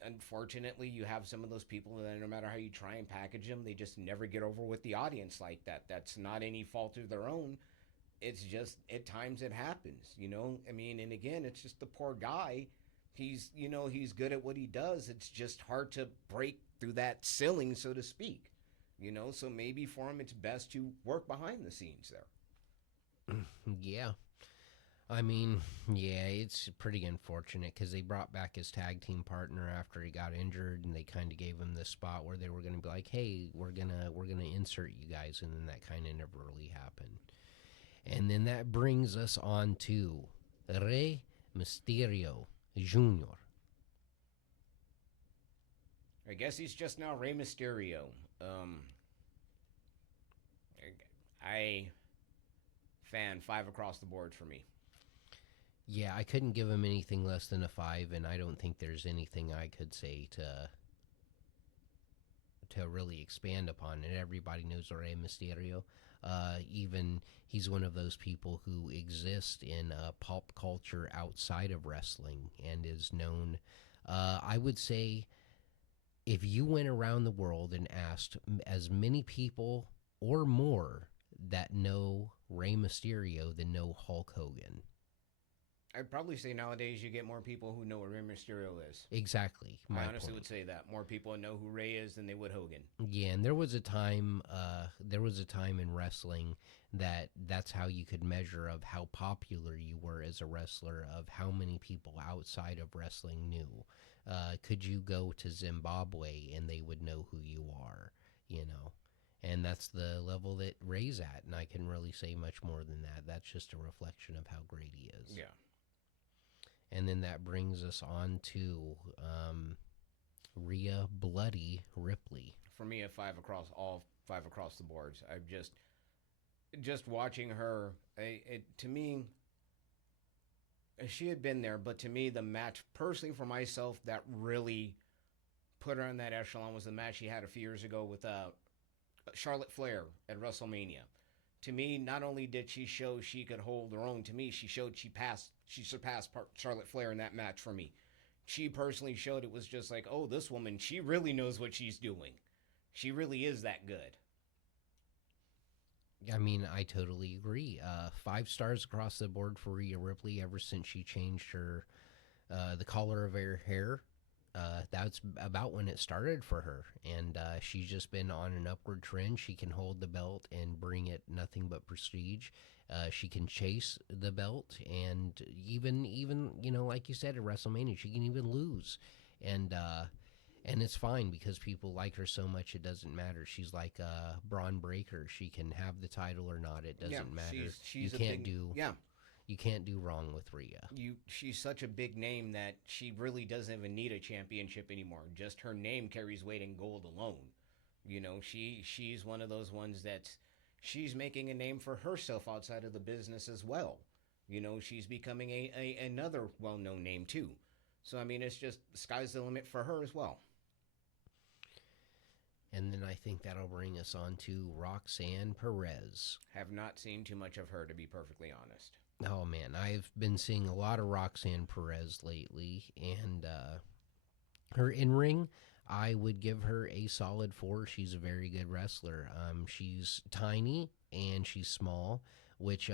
unfortunately, you have some of those people that no matter how you try and package them, they just never get over with the audience like that. That's not any fault of their own. It's just at times it happens. I mean, and again, it's just the poor guy. He's good at what he does. It's just hard to break through that ceiling, so to speak. So maybe for him, it's best to work behind the scenes there. Yeah. I mean, yeah, it's pretty unfortunate because they brought back his tag team partner after he got injured, and they kind of gave him this spot where they were going to be like, "Hey, we're gonna insert you guys," and then that kind of never really happened. And then that brings us on to Rey Mysterio Jr. I guess he's just now Rey Mysterio. I fan 5 across the board for me. Yeah, I couldn't give him anything less than a 5, and I don't think there's anything I could say to really expand upon it. Everybody knows Rey Mysterio. Even he's one of those people who exist in pop culture outside of wrestling and is known. I would say if you went around the world and asked as many people or more that know Rey Mysterio than know Hulk Hogan. I'd probably say nowadays you get more people who know what Rey Mysterio is. Exactly. I honestly would say that more people know who Rey is than they would Hogan. Yeah, and there was a time in wrestling that's how you could measure of how popular you were as a wrestler, of how many people outside of wrestling knew. Could you go to Zimbabwe and they would know who you are, and that's the level that Ray's at, and I can really say much more than that. That's just a reflection of how great he is. Yeah. And then that brings us on to Rhea Bloody Ripley. For me, a five across all five across the boards. I've just watching her. To me, she had been there, but to me, the match personally for myself that really put her on that echelon was the match she had a few years ago with Charlotte Flair at WrestleMania. To me, not only did she show she could hold her own, to me, she showed she surpassed Charlotte Flair in that match for me. She personally showed it was just like, oh, this woman, she really knows what she's doing. She really is that good. I mean, I totally agree. 5 stars across the board for Rhea Ripley ever since she changed her the color of her hair. That's about when it started for her, and she's just been on an upward trend. She can hold the belt and bring it nothing but prestige. She can chase the belt, and even like you said at WrestleMania, she can even lose, and it's fine because people like her so much it doesn't matter. She's like Braun Breaker. She can have the title or not. It Yeah, doesn't matter. she's You a can't big do yeah. you can't do wrong with Rhea. She's such a big name that she really doesn't even need a championship anymore. Just her name carries weight in gold alone. She's one of those ones that she's making a name for herself outside of the business as well. She's becoming a another well known name too. So I mean, it's just the sky's the limit for her as well. And then I think that'll bring us on to Roxanne Perez. Have not seen too much of her to be perfectly honest. Oh man, I've been seeing a lot of Roxanne Perez lately, and her in ring, I would give her a solid 4. She's a very good wrestler. She's tiny and she's small, which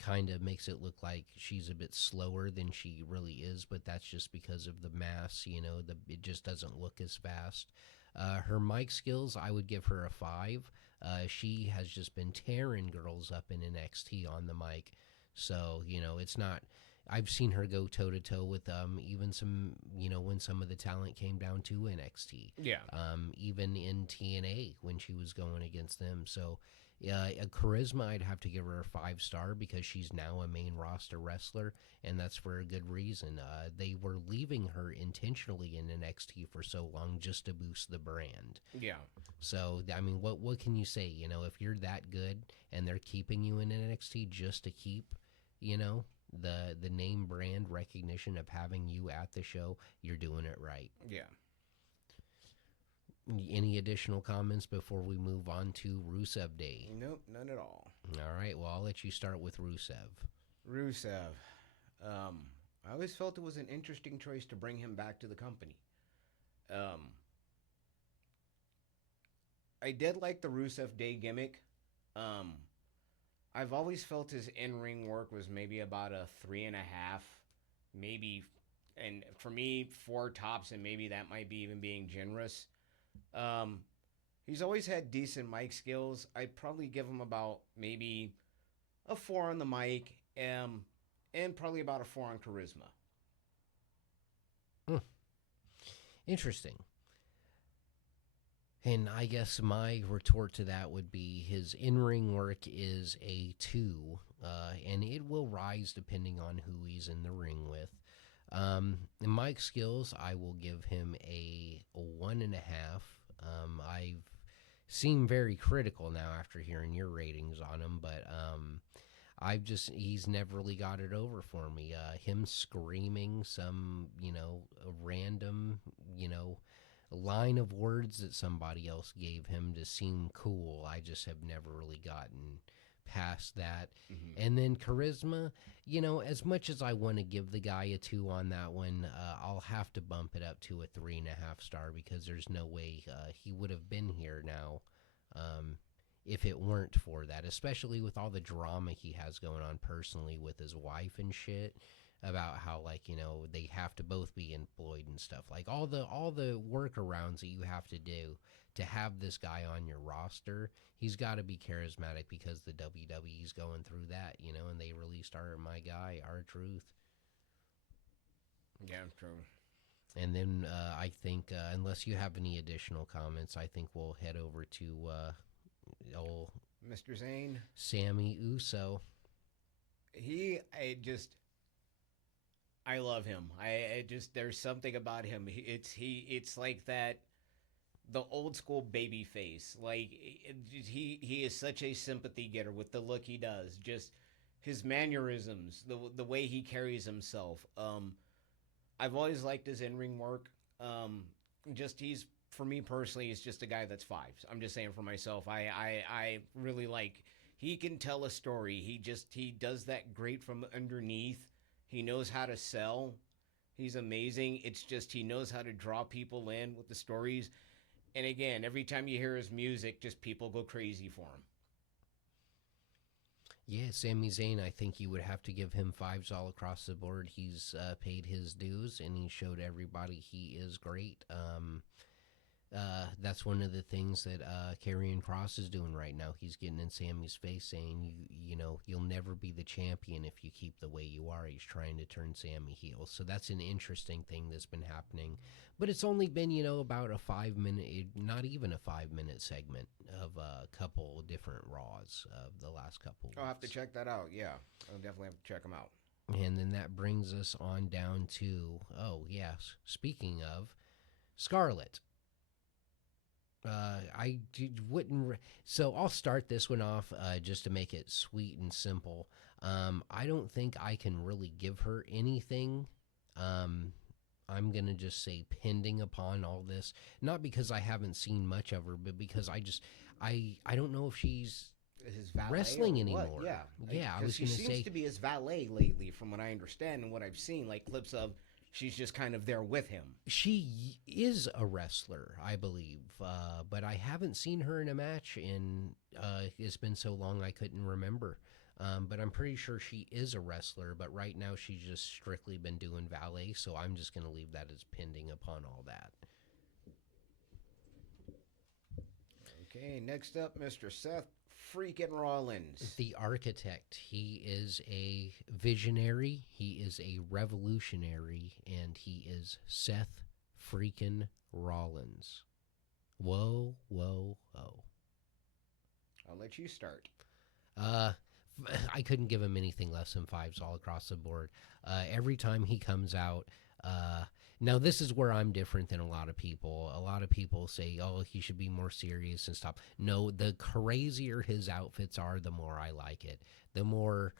kind of makes it look like she's a bit slower than she really is. But that's just because of the mass. It just doesn't look as fast. Her mic skills, I would give her a 5. She has just been tearing girls up in NXT on the mic. So, it's not. I've seen her go toe to toe with even some, when some of the talent came down to NXT. Yeah. Even in TNA when she was going against them. So, a charisma, I'd have to give her a 5-star because she's now a main roster wrestler, and that's for a good reason. They were leaving her intentionally in NXT for so long just to boost the brand. Yeah. So, I mean, what can you say? If you're that good and they're keeping you in NXT just to keep, the name brand recognition of having you at the show, you're doing it right. Yeah. Any additional comments before we move on to Rusev Day? Nope, none at all. All right, well, I'll let you start with Rusev. Rusev. I always felt it was an interesting choice to bring him back to the company. I did like the Rusev Day gimmick. I've always felt his in-ring work was maybe about a 3.5, maybe, and for me, 4 tops, and maybe that might be even being generous. He's always had decent mic skills. I'd probably give him about maybe a 4 on the mic, and probably about a 4 on charisma. Interesting. And I guess my retort to that would be his in-ring work is a 2, and it will rise depending on who he's in the ring with. In mic skills, I will give him a 1.5. I've seemed very critical now after hearing your ratings on him, but he's never really got it over for me. Him screaming some, random, line of words that somebody else gave him to seem cool. I just have never really gotten past that. Mm-hmm. And then charisma, as much as I want to give the guy a 2 on that one, I'll have to bump it up to a 3.5 star because there's no way he would have been here now if it weren't for that, especially with all the drama he has going on personally with his wife and shit. About how they have to both be employed and stuff, like all the workarounds that you have to do to have this guy on your roster. He's got to be charismatic because the WWE's going through that, and they released my guy, R-Truth. Yeah, true. And then I think unless you have any additional comments, I think we'll head over to Old Mr. Zane. Sammy Uso. I just, I love him. I just, there's something about him. It's like that, the old school baby face. Like he is such a sympathy getter with the look he does. Just his mannerisms, the way he carries himself. I've always liked his in ring work. Just he's for me personally, he's just a guy that's fives. I'm just saying for myself. I really like. He can tell a story. He does that great from underneath. He knows how to sell. He's amazing. It's just he knows how to draw people in with the stories. And again, every time you hear his music, just people go crazy for him. Yeah, Sami Zayn, I think you would have to give him fives all across the board. He's paid his dues and he showed everybody he is great. That's one of the things that Karrion Kross is doing right now. He's getting in Sammy's face saying, you know, you'll never be the champion if you keep the way you are. He's trying to turn Sammy heel. So that's an interesting thing that's been happening. But it's only been, you know, about a 5 minute, not even a 5 minute segment of a couple different Raws of the last couple weeks. I'll have to check that out. Yeah, I'll definitely have to check them out. And then that brings us on down to, oh, yes, speaking of Scarlett. Wouldn't. So I'll start this one off just to make it sweet and simple. I don't think I can really give her anything. I'm going to just say pending upon all this. Not because I haven't seen much of her, but because I don't know if she's His valet wrestling or anymore. what? Yeah, Yeah, I was she going to seems say to be his valet lately, from what I understand and what I've seen, like clips of. She's just kind of there with him. she is a wrestler, I believe, but I haven't seen her in a match, and it's been so long I couldn't remember. But I'm pretty sure she is a wrestler, but right now she's just strictly been doing valet, so I'm just going to leave that as pending upon all that. Okay, next up, Mr. Seth freaking Rollins. The architect, he is a visionary, he is a revolutionary, and he is Seth freaking Rollins. Whoa, whoa, whoa. I'll let you start. Uh, I couldn't give him anything less than fives all across the board. Every time he comes out, now this is where I'm different than a lot of people. A lot of people say, "Oh, he should be more serious and stuff." No, the crazier his outfits are, the more I like it. The more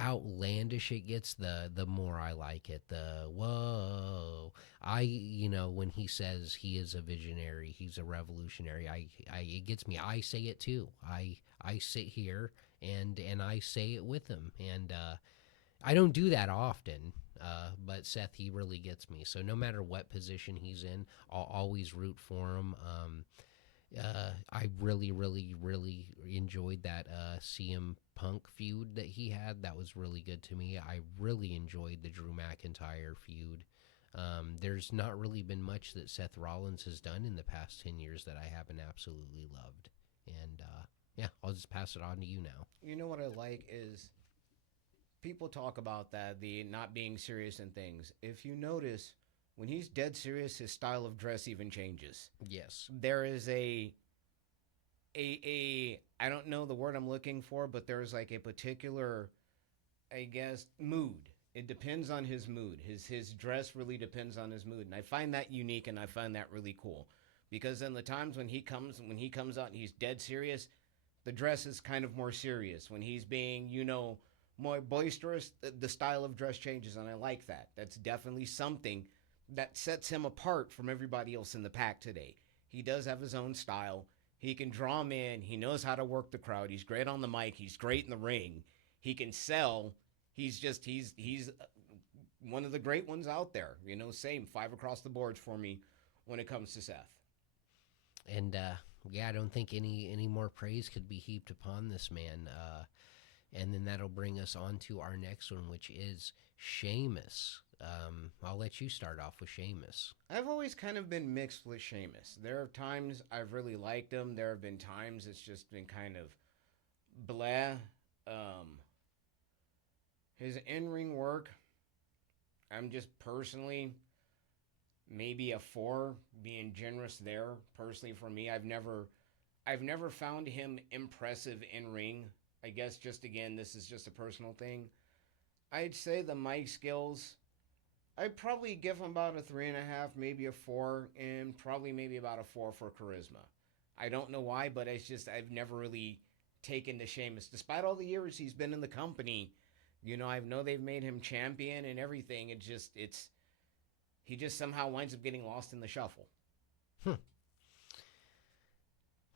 outlandish it gets, the more I like it. The whoa, when he says he is a visionary, he's a revolutionary. It gets me. I say it too. I sit here and I say it with him. And I don't do that often, but Seth, he really gets me. So no matter what position he's in, I'll always root for him. I really, really, really enjoyed that CM Punk feud that he had. That was really good to me. I really enjoyed the Drew McIntyre feud. There's not really been much that Seth Rollins has done in the past 10 years that I haven't absolutely loved. And yeah, I'll just pass it on to you now. You know what I like is people talk about that, the not being serious in things. If you notice, when he's dead serious, his style of dress even changes. Yes. There is a I don't know the word I'm looking for, but there's like a particular, I guess, mood. It depends on his mood. His dress really depends on his mood, and I find that unique, and I find that really cool, because in the times when he comes out and he's dead serious, the dress is kind of more serious. When he's being, more boisterous, the style of dress changes, and I like that. That's definitely something that sets him apart from everybody else in the pack today. He does have his own style. He can draw them in. He knows how to work the crowd. He's great on the mic. He's great in the ring. He can sell. He's one of the great ones out there. Same 5 across the boards for me when it comes to Seth. And yeah, I don't think any more praise could be heaped upon this man. And then that'll bring us on to our next one, which is Sheamus. I'll let you start off with Sheamus. I've always kind of been mixed with Sheamus. There are times I've really liked him. There have been times it's just been kind of blah. His in-ring work, I'm just personally maybe a 4, being generous there. Personally, for me, I've never found him impressive in ring. I guess just again, this is just a personal thing. I'd say the mic skills. I'd probably give him about a 3.5, maybe a 4, and probably maybe about a 4 for charisma. I don't know why, but it's just I've never really taken to Sheamus, despite all the years he's been in the company. I know they've made him champion and everything. It's he just somehow winds up getting lost in the shuffle. Hmm.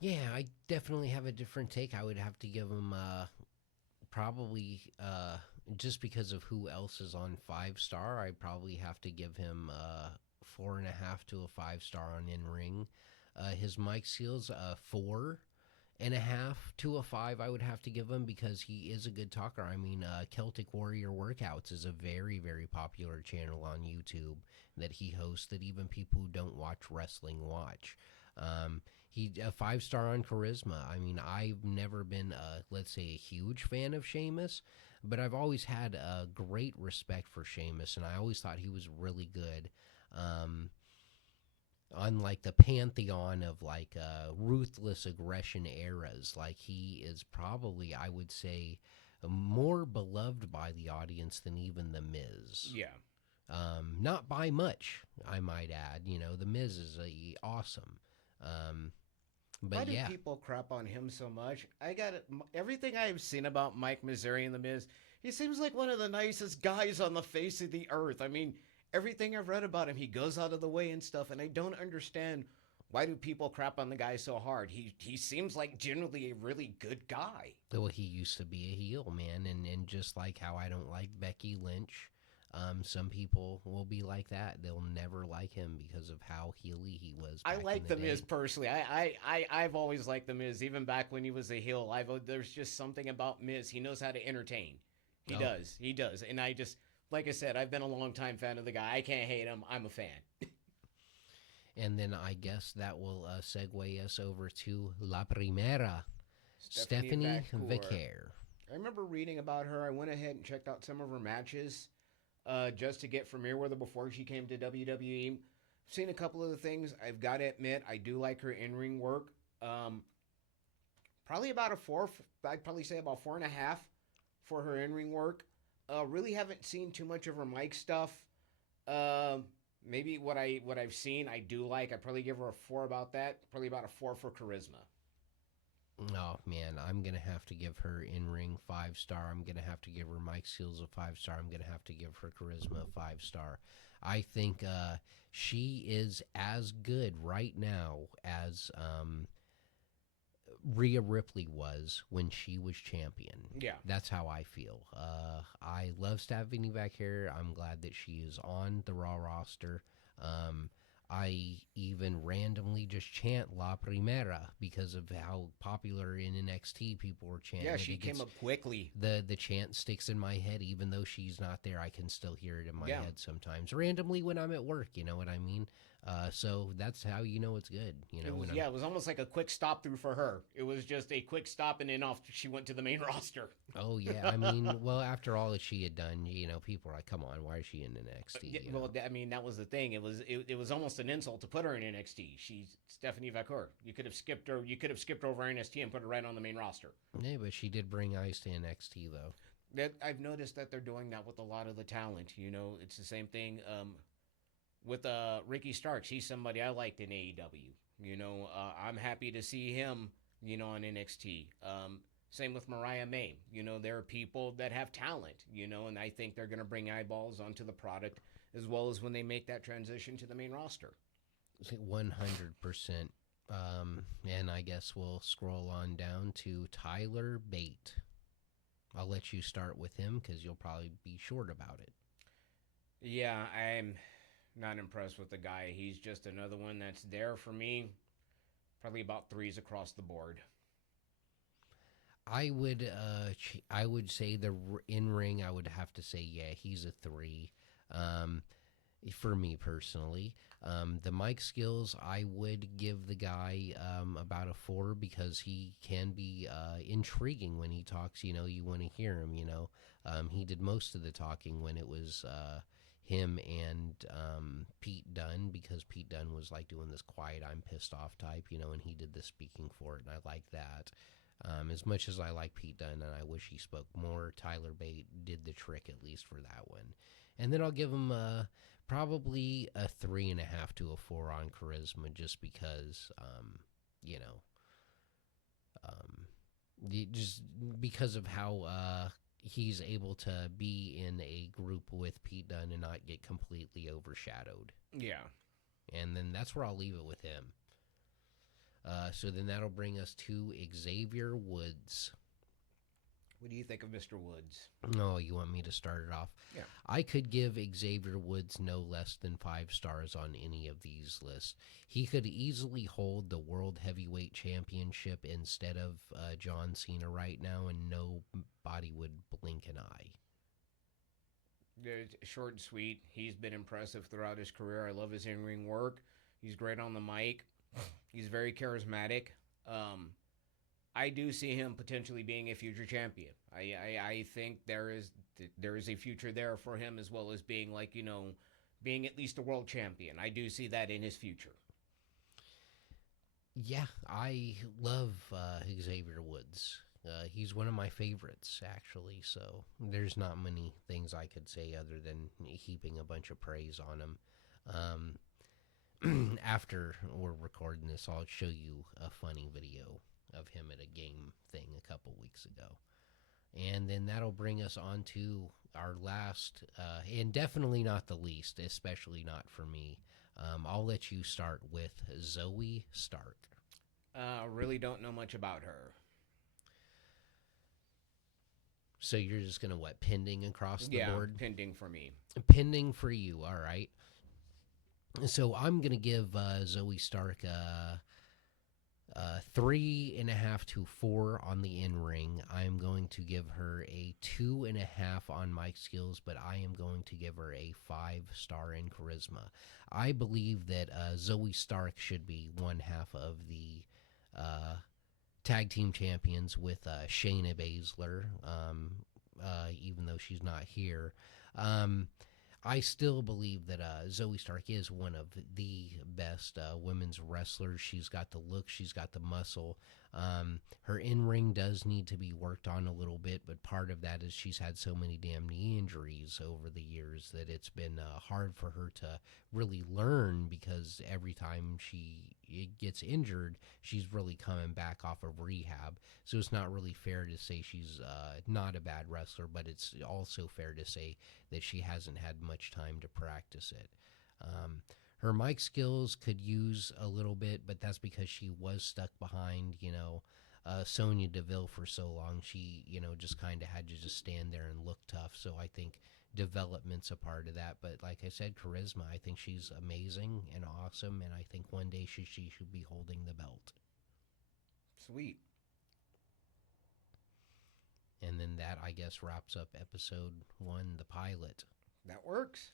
Yeah, I definitely have a different take. I would have to give him probably just because of who else is on 5 star. I probably have to give him 4.5 to a 5 star on in ring. His mic skills 4.5 to a 5. I would have to give him because he is a good talker. I mean, Celtic Warrior Workouts is a very very popular channel on YouTube that he hosts that even people who don't watch wrestling watch. He a 5 star on charisma. I mean, I've never been, let's say, a huge fan of Sheamus, but I've always had a great respect for Sheamus, and I always thought he was really good. Um, on like the pantheon of like ruthless aggression eras, like he is probably, I would say, more beloved by the audience than even the Miz. Yeah. Not by much, I might add. The Miz is awesome. Um, Why but do yeah, people crap on him so much? I got it. Everything I've seen about Mike Missouri and the Miz, he seems like one of the nicest guys on the face of the earth. I mean, everything I've read about him, he goes out of the way and stuff, and I don't understand why do people crap on the guy so hard. He seems like generally a really good guy. well, he used to be a heel, man, and just like how I don't like Becky Lynch, some people will be like that. They'll never like him because of how heely he was I back in like the the Miz day. personally. I've always liked the Miz, even back when he was a heel. There's just something about Miz. He knows how to entertain. He Oh, does. He does. And I just, like I said, I've been a long time fan of the guy. I can't hate him. I'm a fan. and then I guess that will segue us over to La Primera, Stephanie Stephanie Vacour. Vicaire. I remember reading about her. I went ahead and checked out some of her matches just to get familiar with her before she came to WWE. I've seen a couple of the things. I've got to admit, I do like her in ring work. Um, Probably about a 4. I'd probably say about 4.5 for her in ring work. Really haven't seen too much of her mic stuff. Maybe what I've seen I do like. I probably give her a 4 about that. Probably about a 4 for charisma. Oh man, I'm gonna have to give her in ring 5 star. I'm gonna have to give her Mike Seals a 5 star. I'm gonna have to give her charisma a 5 star. I think she is as good right now as Rhea Ripley was when she was champion. Yeah. That's how I feel. I love Stephanie back here. I'm glad that she is on the Raw roster. Um, I even randomly just chant La Primera because of how popular in NXT people were chanting Yeah, it. she It came gets, up quickly. the chant sticks in my head, even though she's not there. I can still hear it in my Yeah. head sometimes, randomly when I'm at work. You know what I mean? So that's how you know it's good. You know It was when I'm yeah, it was almost like a quick stop through for her. It was just a quick stop and then off she went to the main roster. Oh yeah, I mean, well, after all that she had done, people are like, "Come on, why is she in NXT?" Yeah, well, I mean that was the thing. It was almost an insult to put her in NXT. She's Stephanie Vacour. You could have skipped her. You could have skipped over NXT and put her right on the main roster. Yeah, but she did bring Ice to NXT though. That I've noticed that they're doing that with a lot of the talent. It's the same thing with Ricky Starks. He's somebody I liked in AEW. I'm happy to see him. On NXT. Same with Mariah May. There are people that have talent. And I think they're going to bring eyeballs onto the product as well as when they make that transition to the main roster. 100%. And I guess we'll scroll on down to Tyler Bate. I'll let you start with him because you'll probably be short about it. Yeah, I'm not impressed with the guy. He's just another one that's there for me. Probably about 3s across the board. I would say the in ring. I would have to say, yeah, he's a 3. Um, for me personally, the mic skills, I would give the guy about a 4 because he can be intriguing when he talks. You want to hear him. He did most of the talking when it was him and Pete Dunne, because Pete Dunne was like doing this quiet, I'm pissed off type, and he did the speaking for it, and I like that. As much as I like Pete Dunne and I wish he spoke more, Tyler Bate did the trick at least for that one. And then I'll give him probably a 3.5 to a 4 on charisma, just because, you know, just because of how he's able to be in a group with Pete Dunne and not get completely overshadowed. Yeah. And then that's where I'll leave it with him. So then that'll bring us to Xavier Woods. What do you think of Mr. Woods? Oh, you want me to start it off? Yeah. I could give Xavier Woods no less than 5 stars on any of these lists. He could easily hold the World Heavyweight Championship instead of John Cena right now, and nobody would blink an eye. Short and sweet. He's been impressive throughout his career. I love his in-ring work. He's great on the mic. He's very charismatic. I do see him potentially being a future champion. I think there is a future there for him, as well as being being at least a world champion. I do see that in his future. Yeah, I love Xavier Woods. He's one of my favorites, actually, so there's not many things I could say other than heaping a bunch of praise on him. After we're recording this, I'll show you a funny video of him at a game thing a couple weeks ago. And then that'll bring us on to our last, and definitely not the least, especially not for me. I'll let you start with Zoe Stark. Really don't know much about her. So you're just going to, pending across the board? Yeah, pending for me. Pending for you, all right. So I'm going to give Zoe Stark 3.5 to 4 on the in-ring. I'm going to give her a 2.5 on mic skills, but I am going to give her a 5-star in charisma. I believe that Zoe Stark should be one half of the tag team champions with Shayna Baszler, even though she's not here. I still believe that Zoe Stark is one of the best women's wrestlers. She's got the look, she's got the muscle. Her in-ring does need to be worked on a little bit, but part of that is she's had so many damn knee injuries over the years that it's been hard for her to really learn, because every time she gets injured, she's really coming back off of rehab. So it's not really fair to say she's not a bad wrestler, but it's also fair to say that she hasn't had much time to practice it. Her mic skills could use a little bit, but that's because she was stuck behind, Sonya Deville for so long. She, just kind of had to just stand there and look tough. So I think development's a part of that. But like I said, charisma, I think she's amazing and awesome, and I think one day she should be holding the belt. Sweet. And then that, I guess, wraps up episode 1, the pilot. That works.